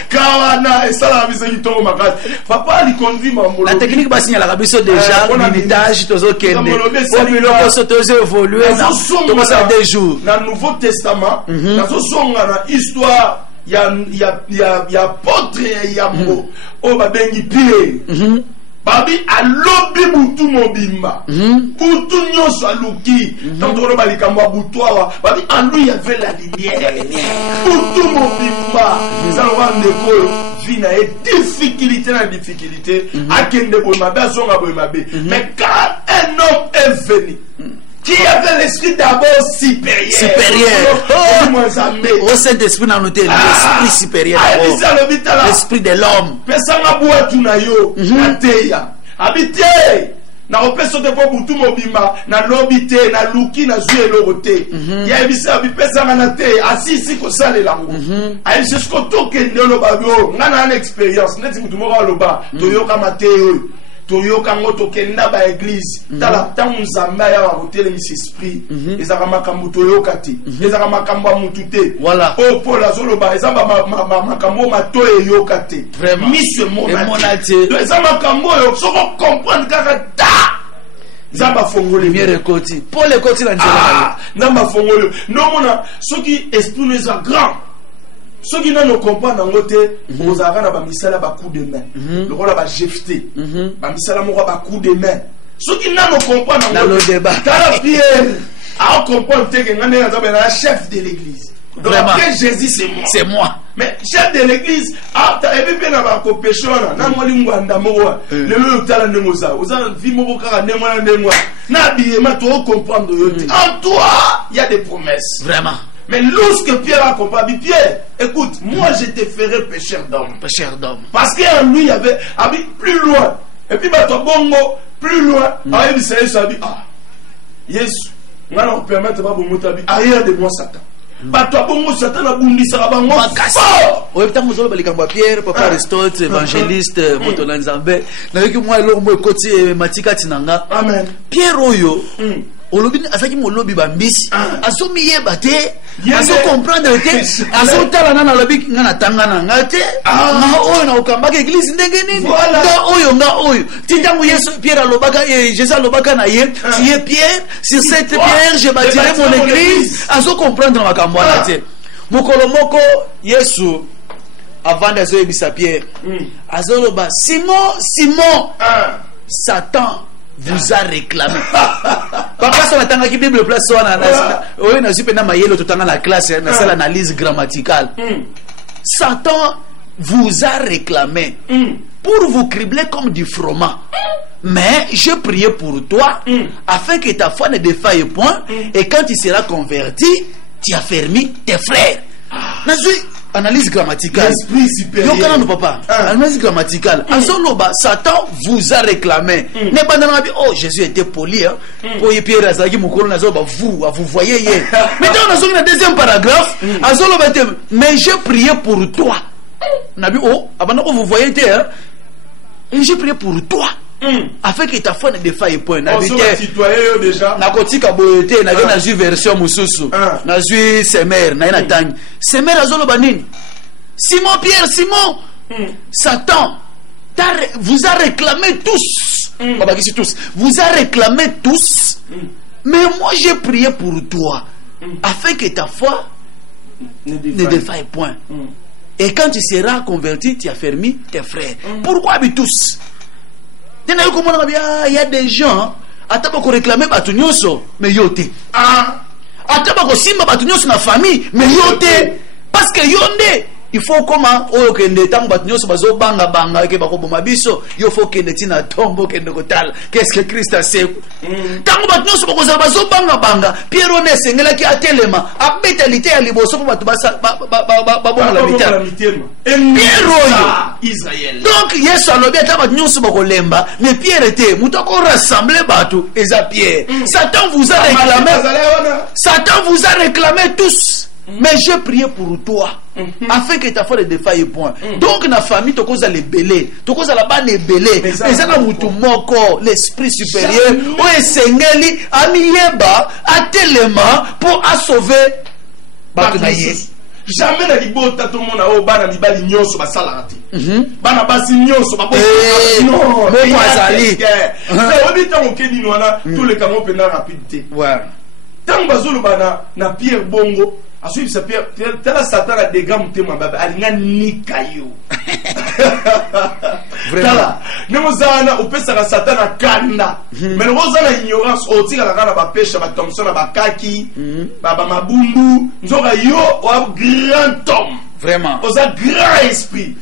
kawana esala biso kitoko makasi papa li conduit mambo la technique ba signala biso déjà l'unitage tozo kende au biloko so tozo évoluer dans ça des jours dans Nouveau Testament nazo songa na histoire ya apôtre ya mo o babengi Pierre babi alobi butu mobimba butu nyonso aluki tanto lo balikamba butu awa babi en lui y avait la lumière butu mobimba ça va ndeko vina et difficulté na difficulté akende bo mabe azonga bo mabe mais quand un homme est venu qui avait l'esprit d'abord supérieur. Au Saint-Esprit, on a noté l'esprit supérieur. L'esprit de l'homme. Na opeso te po butu mobimba na lobite na luki na zue lorote ya ebisa bipesa na te asisi ko sale lango ai jusqu'au to ke ndelo babio ngana na experience neti mutu moko aloba toyoka mateo toyoka ngoto kenda ba église tala tangu nzambe ya hotele mis esprit ezaka makambo toyoka te ezaka makambo mutu te voilà o pola zoloba ezaba makambo mato yoka te mise mona te ezaba makambo yo soko comprendre kaka ta zamba fongole lumière koti pour le koti la njela namba fongole no mona soki esprit nous est grand ceux qui n'ont pas compris, vous avez un misala ba coup de main. Le rôle ba jeté. Ba misala mo ba coup de main. Ceux qui n'ont pas compris, dans le débat. Car Pierre a compris que ngane na chef de l'église. Donc après Jésus c'est moi. C'est moi. Mais chef de l'église a et puis na ba ko peshona na ngoli ngwanda mo le lo tala ndemoza. Oza vi mo ka ndemwa ndemwa. Na bi ma to comprendre yo. En toi, il y a des promesses. Vraiment. Mais lorsque Pierre a compris, Pierre, écoute, moi je te ferai pécheur d'homme. Pécheur d'homme. Parce qu'en lui, il y avait habité plus loin. Et puis, toi, bongo, plus loin. Il s'est dit, Yes, on va permettre de vous ailleurs de moi, Satan. Toi, bongo, Satan a bondi, ça va bango. Oui, peut-être que vous avez Pierre, papa Aristote, évangéliste, Motolan Zambé. N'avez que moi, alors, moi, côté Matika Tinanga. Amen. Pierre Oyo. Olobi azaki molobi bambisi azomi yeba te azo comprendre te azo tala na lobi ngana tangana ngate nga oyo na okambaka église ndenge nini nga oyo tindangu Yesu Pierre alobaka Jésus alobaka na ye tu es Pierre sur cette pierre je bâtirai mon église azo comprendre makambo na te mokolo moko Yesu avant d'azo yebisa Pierre azo loba Simon Satan vous a réclamé. Papa, ça va qui Bible place oui, na super na mayelo tout dans la classe, na c'est l'analyse grammaticale. Satan vous a réclamé pour vous cribler comme du froment. Mais je priais pour toi afin que ta foi ne défaille point et quand tu seras converti, tu affermis tes frères. Analyse grammaticale. L'esprit supérieur. Yo papa. Analyse grammaticale. Azoloba, Satan vous a réclamé. Ne pas dans la vie. Oh, Jésus était poli. Pour y Pierre Azaki Mukolo Nazoba, vous voyez hier. Maintenant, on a sur le deuxième paragraphe. Azoloba, mais j'ai prié pour toi. Nabi, oh, avant que vous voyez, et j'ai prié pour toi. Afin que ta foi ne défaille point. Déjà. Na kotika boyete na na ju version mususu. Na ju semer na ina tang. Semer azolo banini. Simon Pierre Simon. Satan vous a réclamé tous babakisi tous. Vous a réclamé tous, mais moi j'ai prié pour toi, afin que ta foi ne défaille point. Et quand tu seras converti, tu as fermé tes frères. Pourquoi habite tous? Il y a des gens, attends qu'on réclame Batunyoso, mais yote. Attends qu'on simba Batunyoso na famille, mais yote. Parce que yonde, il faut comment oyo kende tango Batunyoso bazo banga ke bako bomabiso, il faut kende tina tombo kende kotal. Qu'est-ce que Christ a fait? Tango Batunyoso bazo banga, Pierre ne sengela ki atelema, abetalité ya liboso pour batu ba la mitema. Israël. Donc Yesu alobi ata Batunyoso bakolemba, mais Pierre était mutako rassembler batu eza Pierre. Satan vous a réclamé tous. Mais j'ai prié pour toi, afin que ta foi ne défaille point. Donc, la famille, tu causes les belés, tu causes la banne les belés, mais ça n'a pas l'esprit supérieur, ou est sengeli, amiyeba, atelema, pour sauver Batunaye. Jamais na libota tout le monde a au bana libali nyonso basalati. Bana basi nyonso ba non, mais azali. Mais obita on keni noana tous les camions pena rapidité. Ouais. Tant bazolo bana na Pierre Bongo. Ensuite, ça Pierre, tel Satan a des grands thèmes, alinga nikayo. Vraiment. Nous avons au pesa Satan a kanda. Mais nous avons ignorance au tir la kana ba pêche ba Thompson ba kaki, ba mabundu. Nous avons yo au grand homme. Vraiment. Au grand esprit.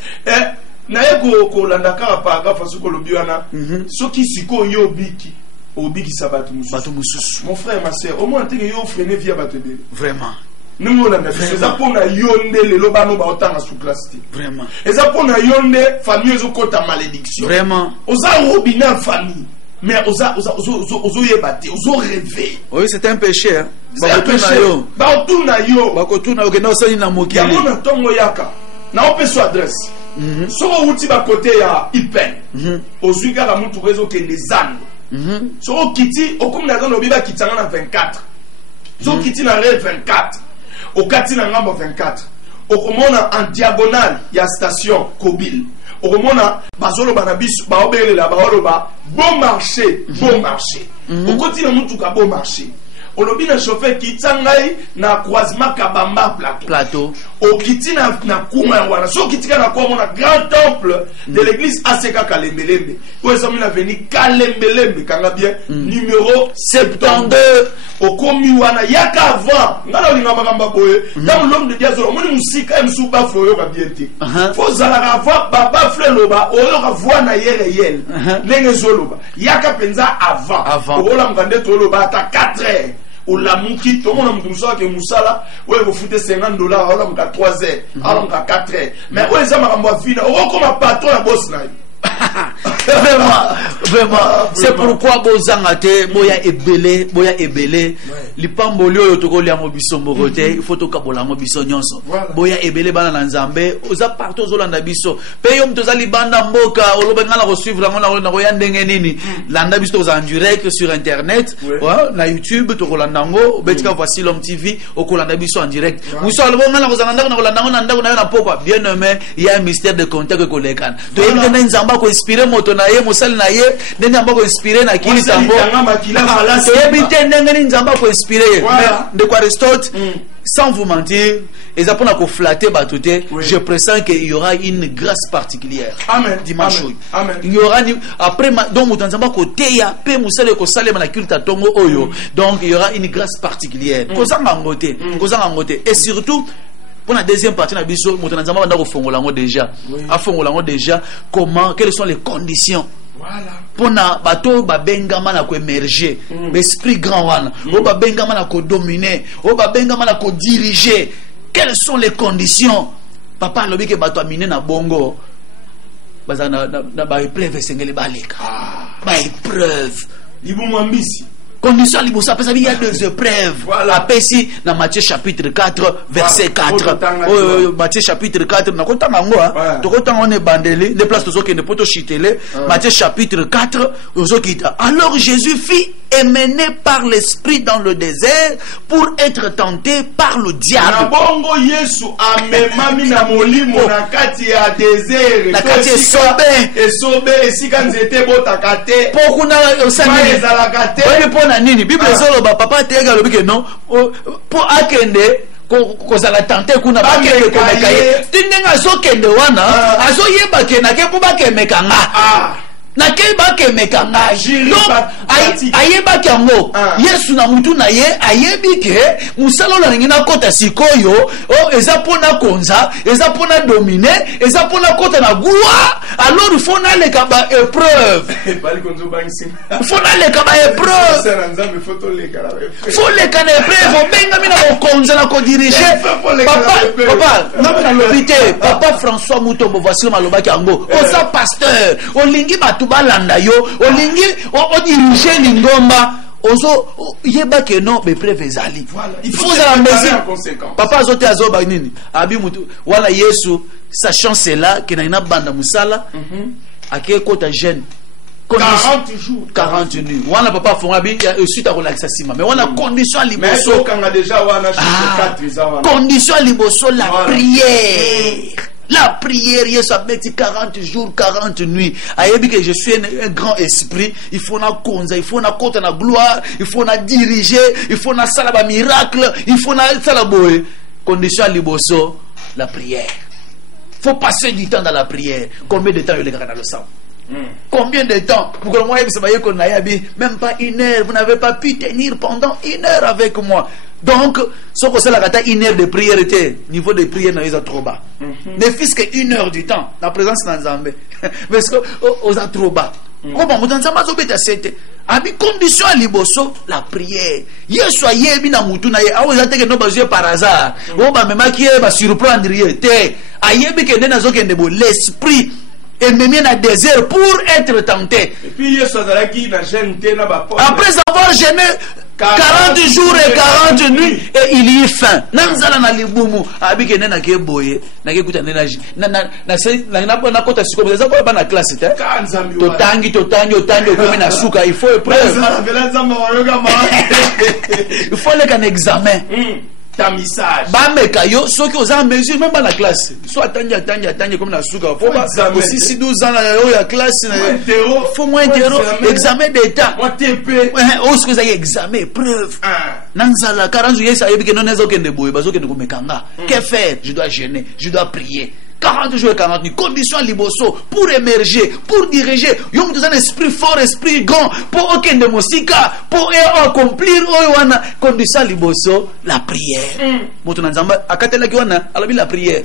Na yeko ko landaka pa ga fasu ko lobiwana. Soki siko yo biki. Obiki sabatu mususu. Mon frère, ma soeur, au moins tu yo freiner via batebe. Vraiment. Nous avons fait ça pour yonde les lobano ba otanga sous classe. Vraiment. Et ça pour yonde famille zo kota malédiction. Vraiment. Oza robinet famille. Mais oza yebate, oza rêver. Oui, c'est un péché. C'est un péché. Ba otuna yo. Ba kotuna okenda osali na mokili. Ya mona tongo yaka. Na opeso adresse. Soko uti ba côté ya Ipen. Ozuika la mutu rezo kende zando. Soko kiti okumna zono biba kitanga na 24. Soko kiti na rêve 24. Au Katina Ngambo 24, au Komona en diagonale, il y a station Kobil. Au Komona, Bazolo Banabis, Baobele la Baoloba, bon marché. Au quotidien, Moutuka, bon marché. Au lobby, le chauffeur qui t'engaille na croisement Kabamba plateau. Au Kiti na Koumawana, so Kiti na Koumawana, grand temple de l'église ACK Kalembelembe. Où est-ce qu'on a venu Kalembelembe, quand bien, numéro 72. Au Komiwana, Yaka avant, Nala Lingamagamba Boye, dans l'homme de Diazoro, mon musique, Msuba Floyo Kabiente. Faut Zala avoir Baba Fleloba, Oloka voix na yel, Lengezoloba, Yaka Penza avant. Ola Mgande Toloba, à 4 heures. Ou la mouki, tout le monde a dit que Moussala, ouais, vous foutez $50, alors on a 3 heures, alors on a 4 heures. Mais où est-ce que ma fille, on comme un patron à Bosnie. Vraiment, c'est pourquoi Bozangate, Boya Ebele, Lipambolio, Yotokoli à Mobiso Morote, il faut que Kabola Mobiso Nyonso, Boya Ebele Bana Nzambe, Oza partout Zolanda Biso, Payom Tozali Banda Mboka, Olobengala reçuivre la Royandengenini, Landa Biso en direct sur internet, na YouTube, Tokolandango, Betka voici l'homme TV, Okolanda Biso en direct. Moussa Olobengala Rosananda, na Pokwa, bien nommé, il y a un mystère de contact que les cannes. Ko inspirer moto na ye musali na ye ndenge ambako inspirer na kili tango ebite ndenge nzamba ko inspirer de quoi Aristote sans vous mentir et ça pour na ko flatter batoute je pressens qu'il y aura une grâce particulière dimanche il y aura après donc mutanzamba ko teya pe musali ko salema na culte tongo oyo donc il y aura une grâce particulière kozanga ngote et surtout pour la deuxième partie, déjà. Comment, quelles sont les conditions pour na bateau bengama na ko émerger, l'esprit grand wana, bengama na ko dominer, bengama na ko diriger. Quelles sont les conditions? Papa lobi ke bato amine na bongo. Bazana na ba épreuve sengeli baleka. Ba épreuve. Ibumambisi. Condition libosa parce qu'il y a 2 épreuves. Voilà. Apesi dans Matthieu chapitre 4 verset 4. Matthieu chapitre 4 na kotanga ngoa. To kotanga on est bandeli, les places tozo ke ne poto chitele. Matthieu chapitre 4 ozo kita. Alors Jésus fit est mené par l'esprit dans le désert pour être tenté par le diable. Bongo Yesu amemami na molimo na kati ya désert. Na kati esobe esika nzete botakate. Pokuna osani ezalakate. Oye pona nini? Bible ezoloba papa tega lobike non po akende kozala tante kuna bakende komeka ye. Tindenga azokende wana azoyeba kenake po bakemeka nga. Na keba ke mekanga ayeba kango Yesu na mutu na ye ayebi ke musalo na ngina kota sikoyo eza pona konza eza pona dominer eza pona kota na gua alors il faut na le kaba épreuve faut na le kaba épreuve faut le kana épreuve benga mina ko konza na ko diriger papa na lobité papa François Mutombo voici maloba kango oza pasteur olingi batu balanda yo olingi o dirige lingomba ozo yeba ke non be prévezali il faut la mesure papa azote azoba nini abi mutu wala Yesu sachant cela que na banda musala ake kota jeune 40 jours 40 nuits wana papa fonga bi suite à relaxa sima mais wana condition liboso kanga déjà wana chiffre 4 wana condition liboso la prière. La prière, Yesu a mis 40 jours, 40 nuits. Ayebi que je suis un grand esprit. Il faut na konza, il faut na kota na gloire, il faut na diriger, il faut na salaba miracle, il faut na salaboé. Condition liboso, la prière. Faut passer du temps dans la prière. Combien de temps il est dans le sang? Combien de temps? Pour que moi, même pas 1 heure. Vous n'avez pas pu tenir pendant 1 heure avec moi. Donc, ce que c'est la gata 1 heure de prière était niveau de prière n'a trop bas. Ne fût-ce que 1 heure du temps, la présence dans Zambé. Parce que aux a trop bas. Comment vous entendez ça? Zobé c'était. Abi condition à liboso la prière. Yesu ayebi na mutu na ye. Awo zate ke no bazue par hasard. O ba mema ki ba surprendre te. Ayebi ke na zo ke ndebo l'esprit et me met dans le désert pour être tenté. Et puis après avoir jeûné 40 jours et 40 nuits et il y a faim. Nanzala na libumu abike nena ke boye na ke kuta nena na kota siko za ba na classe te. Totangi comme na suka il faut épreuve. Il faut le kan examen. Ta message. Ba meka yo soki oza mesure même pas la classe. Soit attendre comme na suka. Faut pas aussi si 12 ans là ya classe faut moins interro examen d'état. Moi TP. O ce que ça examen preuve. Nanzala 40 jours ça yebike non nezo kende boye bazo kende ko mekanga. Que faire? Je dois jeûner, je dois prier. 40 jours et 40 nuits, condition liboso pour émerger, pour diriger. Yom dans un esprit fort, esprit grand, pour aucun de mosika, pour accomplir owana condition liboso la prière. Moto nzamba akatela ki wana alabi la prière.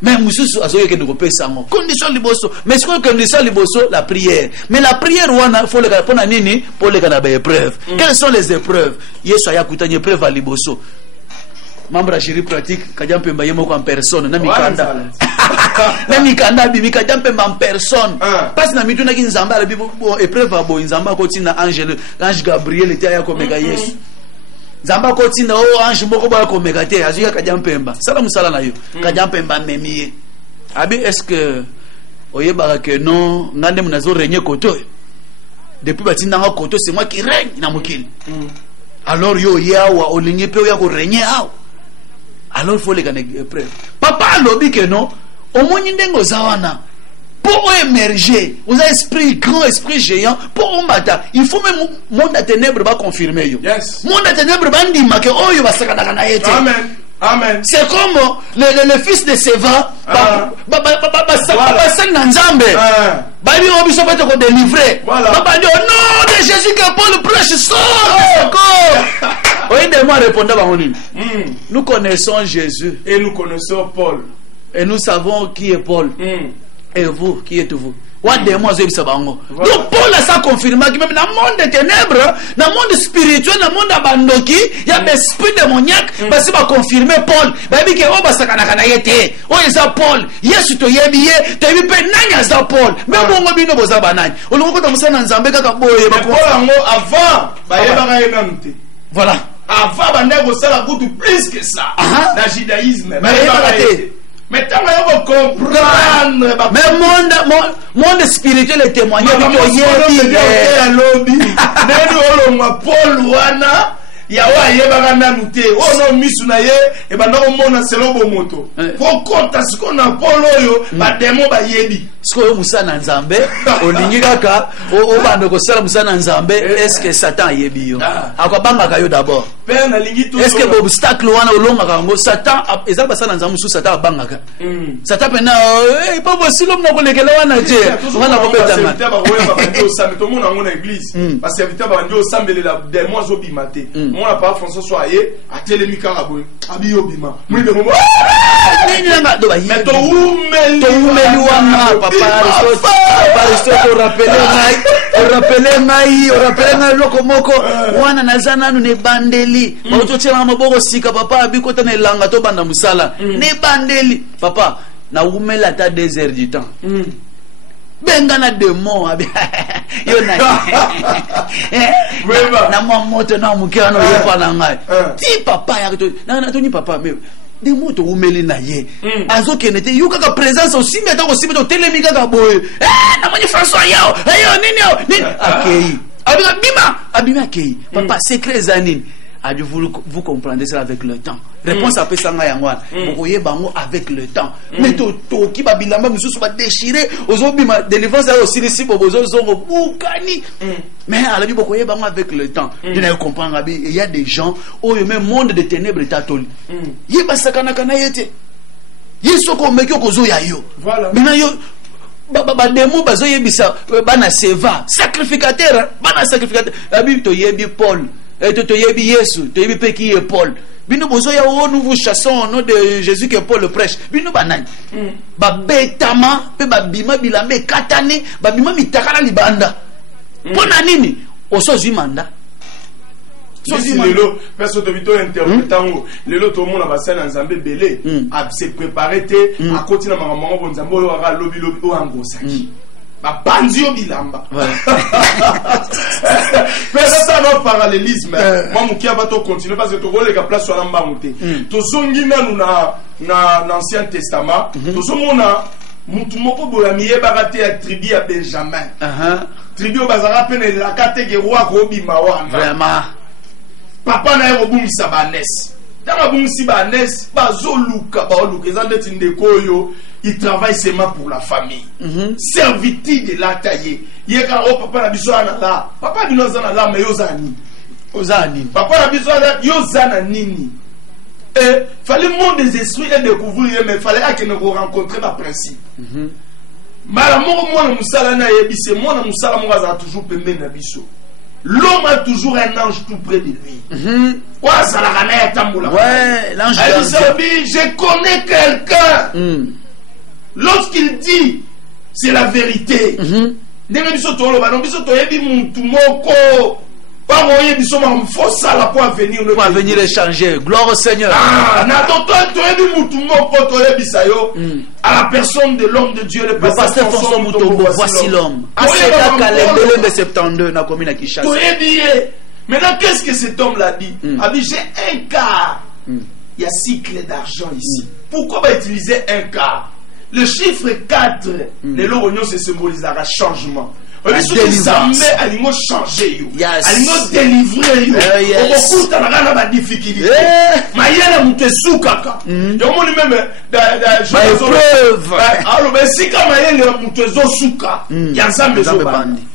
Mais mususu azoye ke ndoko pesa ngo. Condition liboso, mais ce que condition liboso la prière. Mais la prière wana faut le pona nini pour le kana ba épreuve. Quelles sont les épreuves? Yesu ayakutanye épreuve à liboso. Membre à jury pratique kajampe mba yemo en personne na mikanda na mikanda bibi kajampe mba en personne parce na mituna ki nzamba la bibo épreuve abo nzamba ko tina ange Gabriel était ya ko mega Yesu nzamba ko tina ange moko ba ko mega te azuya kajampe mba sala musala na yo kajampe mba memiye abi est-ce que oyeba que non ngande munazo régner koto depuis batinda nga koto c'est moi qui règne na mokili alors yo yawa olingi pe ya ko régner awa. Alors il faut les gagner épreuve. Papa lobby que non, au moins n'indengo zawana pour émerger, vous avez esprit grand, esprit géant pour omata. Il faut même monde à ténèbres va confirmer yo. Yes. Monde à ténèbres va dire que oh yo va sakana na yete. Amen. Amen. C'est comme le fils de Séva, Babi on biso peut te délivrer. Papa dit non de Jésus que Paul prêche sort. Oui, de moi répondre à mon nous connaissons Jésus et nous connaissons Paul et nous savons qui est Paul. Et vous, qui êtes-vous? Donc Paul a ça confirmé que même dans le monde des ténèbres, dans le monde spirituel, dans le monde abandoki, il y a des esprits démoniaques parce qu'il va confirmer Paul. Il dit que oh bah ça kana yete, oh ça Paul, yesu to yebiye, to yebi pe nanya ça Paul. Mais bon ngo bino boza banani. O longo ko musana nzambe kaka boye ba Paul avant ba yeba ka enamte. Voilà. Avant bande ko sala beaucoup plus que ça. Dans le judaïsme. Mais tu vas comprendre. Mais monde spirituel est témoigné. Yawa yebaka nanu te ono misu na ye e banda ko mona selo bomoto po konta siko na polo yo ba demo ba yebi siko musa na nzambe olingi kaka o banda ko sala musa na nzambe est-ce que Satan yebi yo akobanga ka yo d'abord père na lingi to est-ce que bo obstacle wana olonga ka ngo Satan ezaba sala nzambe musu Satan abanga ka Satan pena pas possible na ko lekela wana je wana ko betanga ba roya ba ndio sambe to mona ngona église parce que vita ba ndio sambele la demo zo bimate on a pas François Soyer à télémica rabo abi obima moi de moment mais to umeli wana papa Aristote rappeler ngai loko moko wana nazana ne bandeli auto tshela maboko sika papa abi kota na langa to banda musala ne bandeli papa na umela ta 2 heures du temps benga na demo abi yo na moto na mukano yepa na ngai ti papa ya to na to ni papa me de moto umeli na ye azo kenete yo kaka présence aussi mais donc aussi mais telemi kaka boy na moni François yao ayo nini akei abima akei papa secret zanini vous comprendrez ça avec le temps. Réponse après ça ngayangwana. Bokoye bango avec le temps. Mais to ki babilamba mususu ba déchirer ozobima délivrance aussi les sibo bozozongo bukani. Mais ala bi bokoye bango avec le temps. Tu n'as comprendre abi il y a des gens au même monde de ténèbres tatoli. Yeba sakana kana yete. Yisoko mekyo kozo ya yo. Voilà. Maintenant yo ba demo bazo yebisa bana seva sacrificateur bana sacrificateur abi to yebi Paul et to yebi Yesu to yebi peki et Paul bino bozo ya o nous vous chassons au nom de Jésus que Paul le prêche bino banani ba betama pe ba bima bilambe katane ba bima mitakala libanda pona nini osozi manda lelo parce que vito interprétant lelo to mona ba sala nzambe belé a se préparer te a continuer maman bon nzambe o ra lobi o angosaki ba bandio bilamba mais ça va parallélisme moi mukia va to continuer parce que to role ka place sur la mbamuté to zongi nanu na ancien testament to somona mutu moko boya miyeba kate ya tribu ya Benjamin tribu bazara pene la kate ke roi ko bima wana vraiment papa na yo bumisa banes tanga bumisi banes bazoluka baoluka ezande tindeko yo il travaille seulement pour la famille servitude de la taille yeka o papa na biso ana la papa bino zana la mais ozani papa na biso ana yo zana nini fallait monde des esprits et découvrir mais fallait que nous rencontrer ma principe mala moko mwana musala na yebise mwana musala mo za toujours pembe na biso. L'homme a toujours un ange tout près de lui. Ouais, l'ange. Je connais quelqu'un. Lorsqu'il dit, c'est la vérité. Pour venir échanger. Gloire au Seigneur. À la personne de l'homme de Dieu, le pasteur François Mutombo, voici l'homme. Maintenant, qu'est-ce que cet homme l'a dit? A dit, j'ai un quart. Il y a 6 clés d'argent ici. Pourquoi va utiliser un quart? Le chiffre 4, les logos se symbolisera changement. On dit que ça met à l'immo changer, à l'immo délivrer, au cours de la difficulté. Mais il y a un moutesu kaka. Il y a un même alors, mais si quand il y a un moutesu souka, il y a un maison.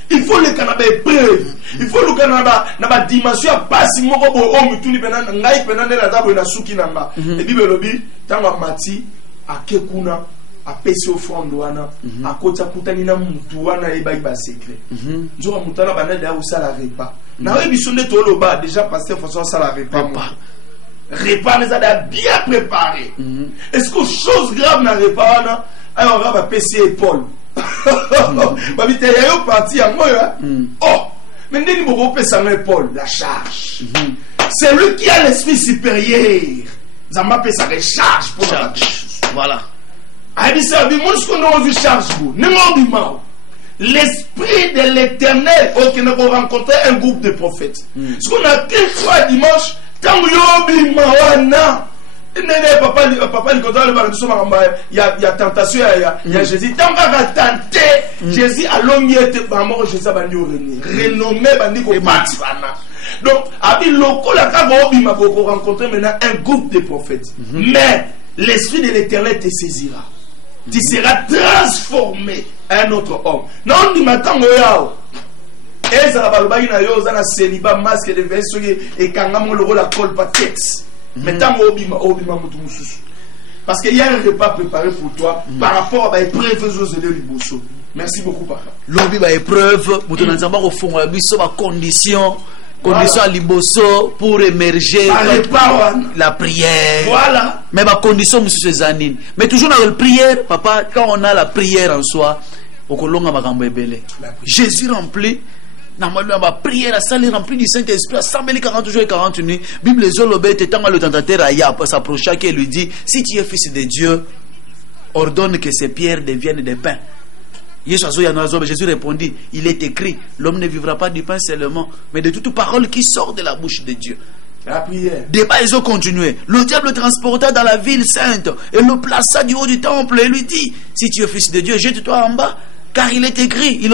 Il faut le Canada preuve. Il faut le Canada na ba dimension pas si moko bo o mutuni benana ngai benana la dabo na suki namba. Et bibelobi tanga mati akekuna apesi offrande wana akota kutani na mutu wana eba iba secret nzoka mutana banade ya usala repas na webi sonde to loba déjà pasteur François sala repas repas les a bien préparé est-ce que chose grave na repas wana ayo va pesi épaule ba bité yo parti ya moyo oh mais ndeni boko pesa na épaule la charge c'est lui qui a l'esprit supérieur zamba pesa la charge pour la voilà. L'esprit de l'éternel, ok, nous avons rencontré un groupe de prophètes. Ce qu'on a qu'une fois dimanche, quand nous papa il y a tentation, il y a Jésus. Tant qu'on a tenté, Jésus a l'homme était mort, Jésus a renommé Bandiko Matsana. Donc, avec le la Kagobi m'a rencontré maintenant un groupe de prophètes. Mais l'esprit de l'Éternel te saisira. Tu seras transformé à un autre homme. Non, tu m'attends, et ça va le na yo na célibat masque de verso et quand on le la colle pas texte. Mais tant obima mutu mususu. Parce qu'il y a un repas préparé pour toi par rapport à l'épreuve de l'Ibosso. Merci beaucoup papa. Lobi ba épreuve, mutu nzamba ko fonga biso ba condition à Liboso pour émerger la prière. Voilà. Mais ma condition, monsieur Zanine. Mais toujours dans la prière, papa, quand on a la prière en soi, Jésus remplit. Normalement, ma prière, la salle remplie du Saint-Esprit, à 40 jours et 40 nuits. Bible Zolobet, tant le tentateur Aya s'approcha qui lui dit: si tu es fils de Dieu, ordonne que ces pierres deviennent des pains. Jésus répondit: il est écrit, l'homme ne vivra pas du pain seulement, mais de toute parole qui sort de la bouche de Dieu. La prière. Débat, ils ont continué. Le diable le transporta dans la ville sainte et le plaça du haut du temple et lui dit: si tu es fils de Dieu, jette-toi en bas, car il est écrit, il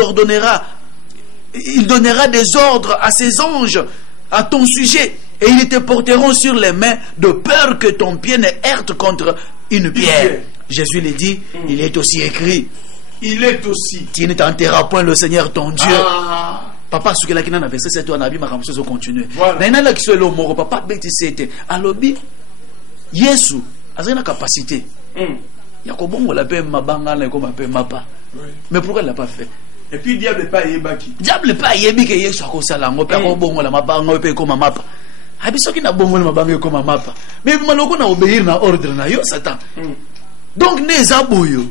donnera des ordres à ses anges à ton sujet et ils te porteront sur les mains de peur que ton pied ne heurte contre une pierre. Jésus lui dit: il est aussi écrit. Il est aussi. Tu ne t'enterras point le Seigneur ton Dieu. Papa, ce que la kina na verset 7 on a bi makamso zo continuer. Na ina la kiso lo moko papa beti sete. Alobi Yesu azana capacité. Ya ko bongo la pe mabanga na ko mape mapa. Mais pourquoi il l'a pas fait? Et puis diable n'est pas yebaki. Diable pas yebi que Yesu akosala ngo pe ko bongo la mabanga pe ko mapa. Habiso ki na bongo la mabanga ko mapa. Mais maloko na obéir na ordre na yo Satan. Donc neza boyo.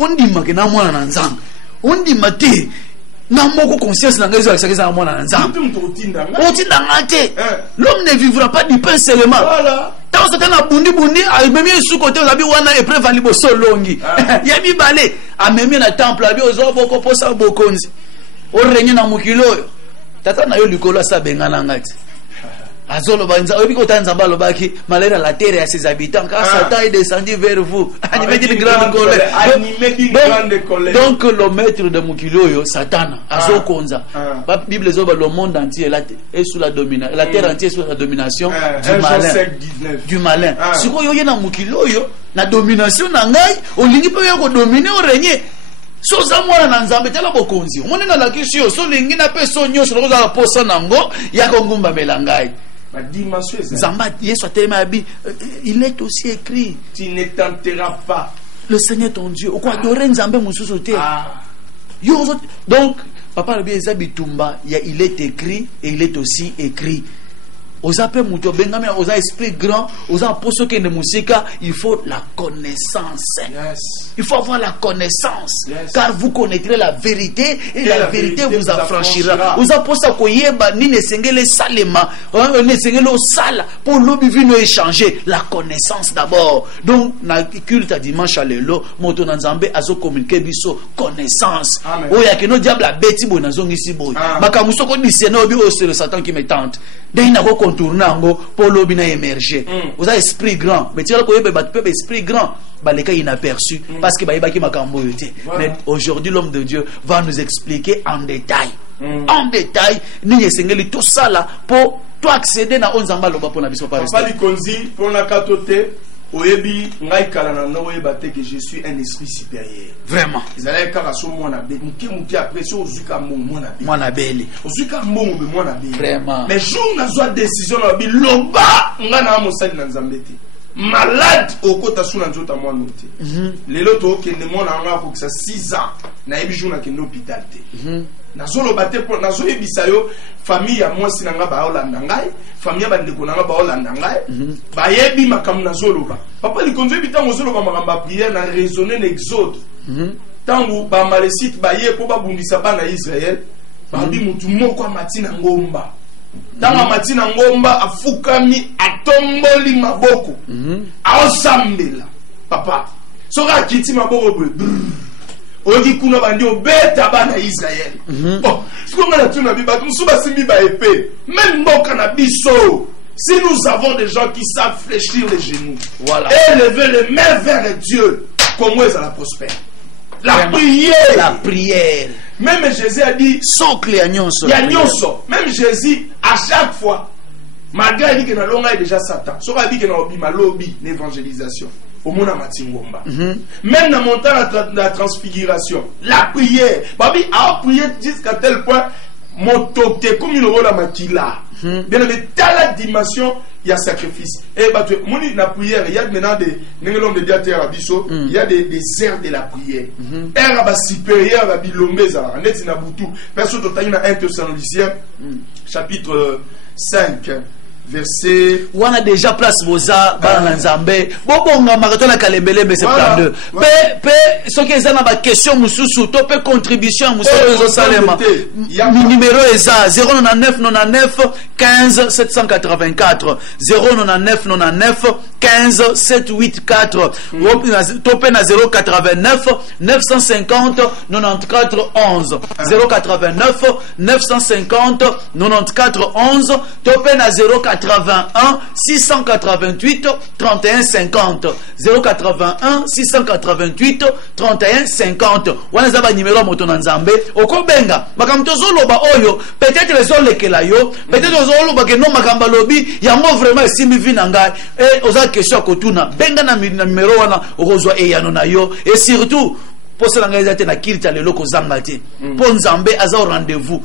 On dit que na mwana na nzambe. On dit mate na moko conscience na ngezo akisa mwana na nzambe. Otinda ngate. L'homme ne vivra pas du pain seulement. Voilà. Tant Satan a bundi a même sous côté ozabi wana épreuve ali boso longi. Yami balé a même na temple abi ozo boko posa bokonzi. O renye na mukilo. Tata na yo likolo sa bengana ngate. Azolo banza obi ko tanza balo baki malheur la terre à ses habitants car Satan est descendu vers vous animé d'une grande colère. Donc le maître de Mukiloyo Satan azo konza la Bible zoba le monde entier est sous la domination, la terre entière sous la domination du malin. Siko yo na Mukiloyo na domination na ngai olingi pe yo ko dominer o régner. So zamwana na nzambe tala bokonzi omone na la kisio so lingi na pe so nyoso na koza posa nango ya ko ngumba melangai. Il est aussi écrit: tu ne tenteras pas le Seigneur ton Dieu. Donc, papa, il est écrit et il est aussi écrit. Esprit grand, il faut la connaissance. Il faut avoir la connaissance. Car vous connaîtrez la vérité et la vérité vous affranchira. Vous pour l'obivino échanger la connaissance d'abord. Donc, na culte à dimanche à l'élo, moto nanzambe azo communiquer biso connaissance. Oya que no diable a beti bonazongi si boy. Makamuso ko diseno bi o c'est le Satan qui me tente. Tournango pour l'obina émerger. Vous avez esprit grand, mais tu as le esprit grand, les cas inaperçus parce que mais aujourd'hui l'homme de Dieu va nous expliquer en détail. En détail, nous essayons tout ça là pour toi accéder à onzamba loba pour na biso par exemple. Papa likonzi pour na katote oyebi ngai kala na no oyeba te que je suis un esprit supérieur. Vraiment. Ils allaient kala so mona be muki après so ozuka mona bele. Ozuka mbongo be mona be. Vraiment. Mais jour na zo décision na bi loba ngana mosali na nzambeti. Malade okota suna nzota mwana te. Lelo to kende mona nga ko kisa 6 ans na yebi jour na kende hôpital te. Nazolo bate pour nazo yebisa yo famille ya mwasi nanga ba olanda ngai famille ya bandeko nanga ba olanda ngai ba yebi makam nazolo ba papa likonzo yebita ngozolo ba makamba prière na raisonner l'exode tangu ba malesite ba ye po ba bundisa bana Israël ba bi mutu moko amatina ngomba tanga matina ngomba afukami atomboli maboko aosambela papa soka kiti maboko bwe Odi kuna bandi obeta bana Israël. Bon, ce qu'on a là tout na biba, tout ça simbi ba épée. Même mboka na biso. Si nous avons des gens qui savent fléchir les genoux, voilà, et lever les mains vers Dieu, comment est-ce la prospère? La prière. La prière. Même Jésus a dit, socle ya nyonso. Même Jésus, à chaque fois, malgré il dit que dans l'onga est déjà Satan, sauf qu'il dit que dans ma lobby, l'évangélisation, au monde à Matingomba. Même dans mon temps, la transfiguration, la prière, Babi a prié jusqu'à tel point, mon tocté, comme il aura la maquilla. Bien aimé, dans la dimension, il y a sacrifice. Et bah, la prière, il y a maintenant des il y a des airs de la prière. Air supérieur à Bilombeza, en est Nabutu. Personne n'a 1 Thessaloniciens, chapitre 5. Verset. On a déjà place Boza, Balanzambe. Bon, marathon à Kalembele, mais c'est pas deux. Ce qui est dans ma question, Moussou, top contribution, Moussou, Salema. Numéro est ça, 099 99 15 784. 099 99 15 784. Topé na 089 950 94 11. 089 950 94 11. Topé na 081 688 31 50. 081 688 31 50. Wana zaba numéro moto na Nzambe okobenga makamto zoloba oyo peut-être les olekela yo peut-être ozoloba ke no makamba lobi yango vraiment esimi vi na ngai et oza question kotuna benga na numéro wana okozwa eyano na yo et surtout pour cela ngaiza na kilita lelo ko zangati pour Nzambe aza au rendez-vous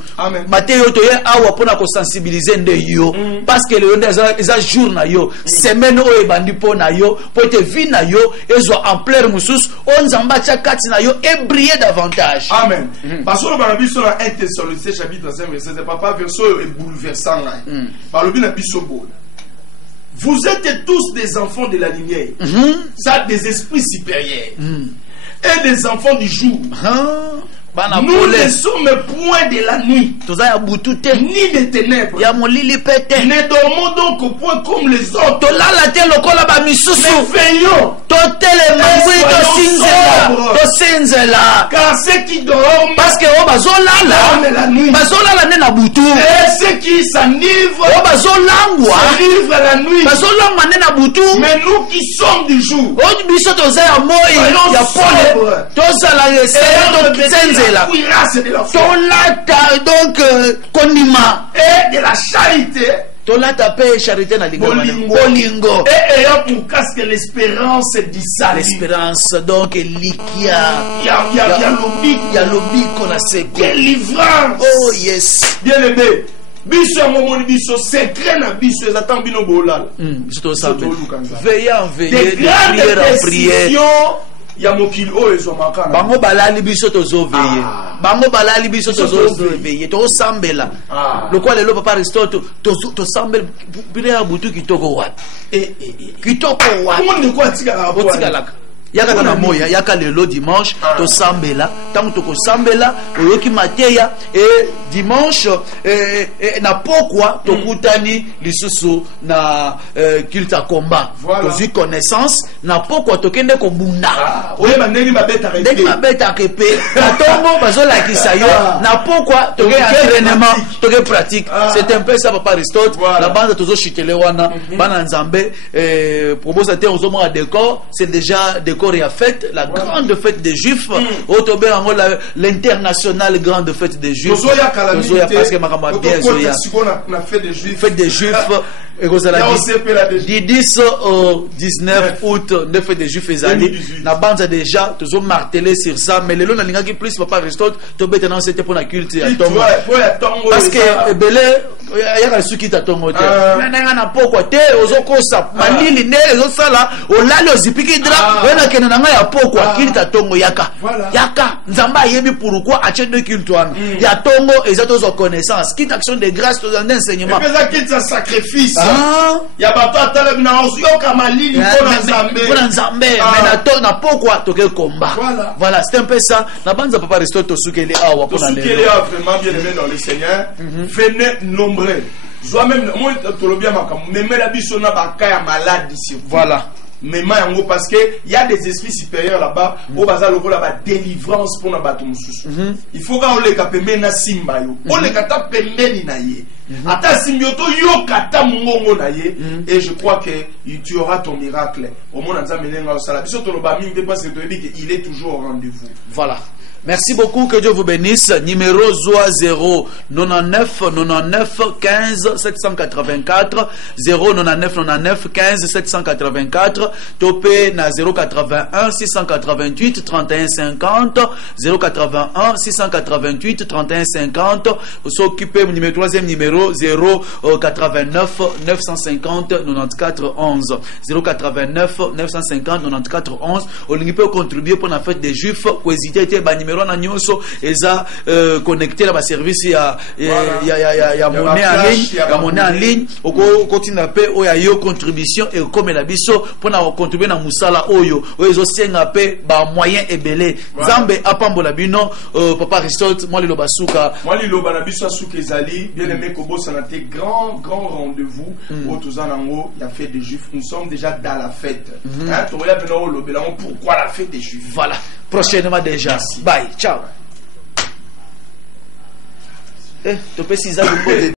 Mathieu to ye awa pona ko sensibiliser nde yo parce que le eza jour na yo semaine o e bandi pona yo pour te vie na yo ezo ampleur musus on Nzamba cha kati na yo et briller davantage. Amen. Parce que dans la Bible sur 1 Thessaloniciens chapitre 5 verset papa verset est bouleversant là. Par le bien Bible. Vous êtes tous des enfants de la lumière. Ça des esprits supérieurs. Et des enfants du jour. Nous ne sommes point de la nuit, ni des ténèbres. Ne dormons donc au point comme les autres. Mais veillons. Car ceux qui dorment dorment la nuit. Et ceux qui s'enivrent s'enivrent la nuit. Mais nous qui sommes du jour, soyons sobres. La cuirasse de la foi. Donc konima et de la charité. Tolata pe charité na bolingo. Et ayant pour casque l'espérance du salut. L'espérance donc likia. Ya lobi qu'on a sé. Délivrance. Oh yes. Bien aimé. Biso momoni biso secret na biso ezatan bino bolala. Biso ça. Veiller en veiller, de prière. Ya mokili oyo ezomakana bango balali biso tozo veiller bango balali biso tozo veiller to sambela lokwa lelo papa Aristote to sambela bila butu kitoko wapi kitoko wapi monde kwa tika yaka na moya yaka lelo dimanche to sambela tangu toko sambela oyoki mateya et dimanche na pokwa tokutani lisusu na culte combat tozi connaissance na pokwa tokende ko bunda oyeba ndenge babeta repe katongo bazola kisayo na pokwa toke entraînement toke pratique c'est un peu ça papa Aristote la bande tozo chitele wana bana Nzambe proposateur ozomwa décor c'est déjà décor et fête la grande fête des Juifs l'internationale grande fête des Juifs parce que ma bien fête des Juifs du 10 au 19 août ne fête des Juifs ezali na banza déjà toujours martelé sur ça mais le long na linga qui plus papa Aristote to maintenant c'était pour la culte ya tongo parce que belé yaka suki ta tongo te nanga na pokwa te ozokosa malili ne ezosala olali ozipiki dra wena kena nanga ya pokwa culte ta tongo yaka Nzamba yebi pourquoi ache de culte wana ya tongo ezato zo connaissance quitte action de grâce to dans enseignement mais ça quitte sacrifice ya bato atala bina oyoka malili pour Nzambe mais na pokwa toke combat voilà c'est un peu ça na banza papa Aristote sukeli awa pour na lelo sukeli a vraiment bien aimé dans le Seigneur venez nombreux soit même moi tolobia makam même la biso na bakaya malade ici voilà même yango parce que il y a des esprits supérieurs là-bas au bazar logo là-bas délivrance pour na bato mususu il faut ka ole ka pembe na simba yo ole ka ta pembe ni na ye ata simbioto yo kata mongongo na ye et je crois que tu auras ton miracle au monde nzambe nenga osala biso toloba mingi parce que il est toujours au rendez-vous. Voilà. Merci beaucoup, que Dieu vous bénisse. Numéro ZOA 0 99 99 15 784 0 99 99 15 784 topé na 081 688 31 50 081 688 31 50 s'occuper numéro troisième numéro 089 950 94 11 089 950 94 11 on peut contribuer pour la fête des Juifs pour hésiter numéro na nyonso eza connecté à service ya monnaie en ligne oko kotina pe oya yo contribution et comme la biso pour na contribuer na musala oyo oyo senga pe ba moyen ebele Nzambe apambola bino papa Aristote moi lilo basuka na biso suka ezali bien aimé kobo sanate grand rendez-vous au tozanango ya fête des Juifs. Nous sommes déjà dans la fête hein to ya bino lo belamo pourquoi la fête des Juifs. Voilà, prochainement déjà. Merci. Bye, ciao. Tu peux 6 ans de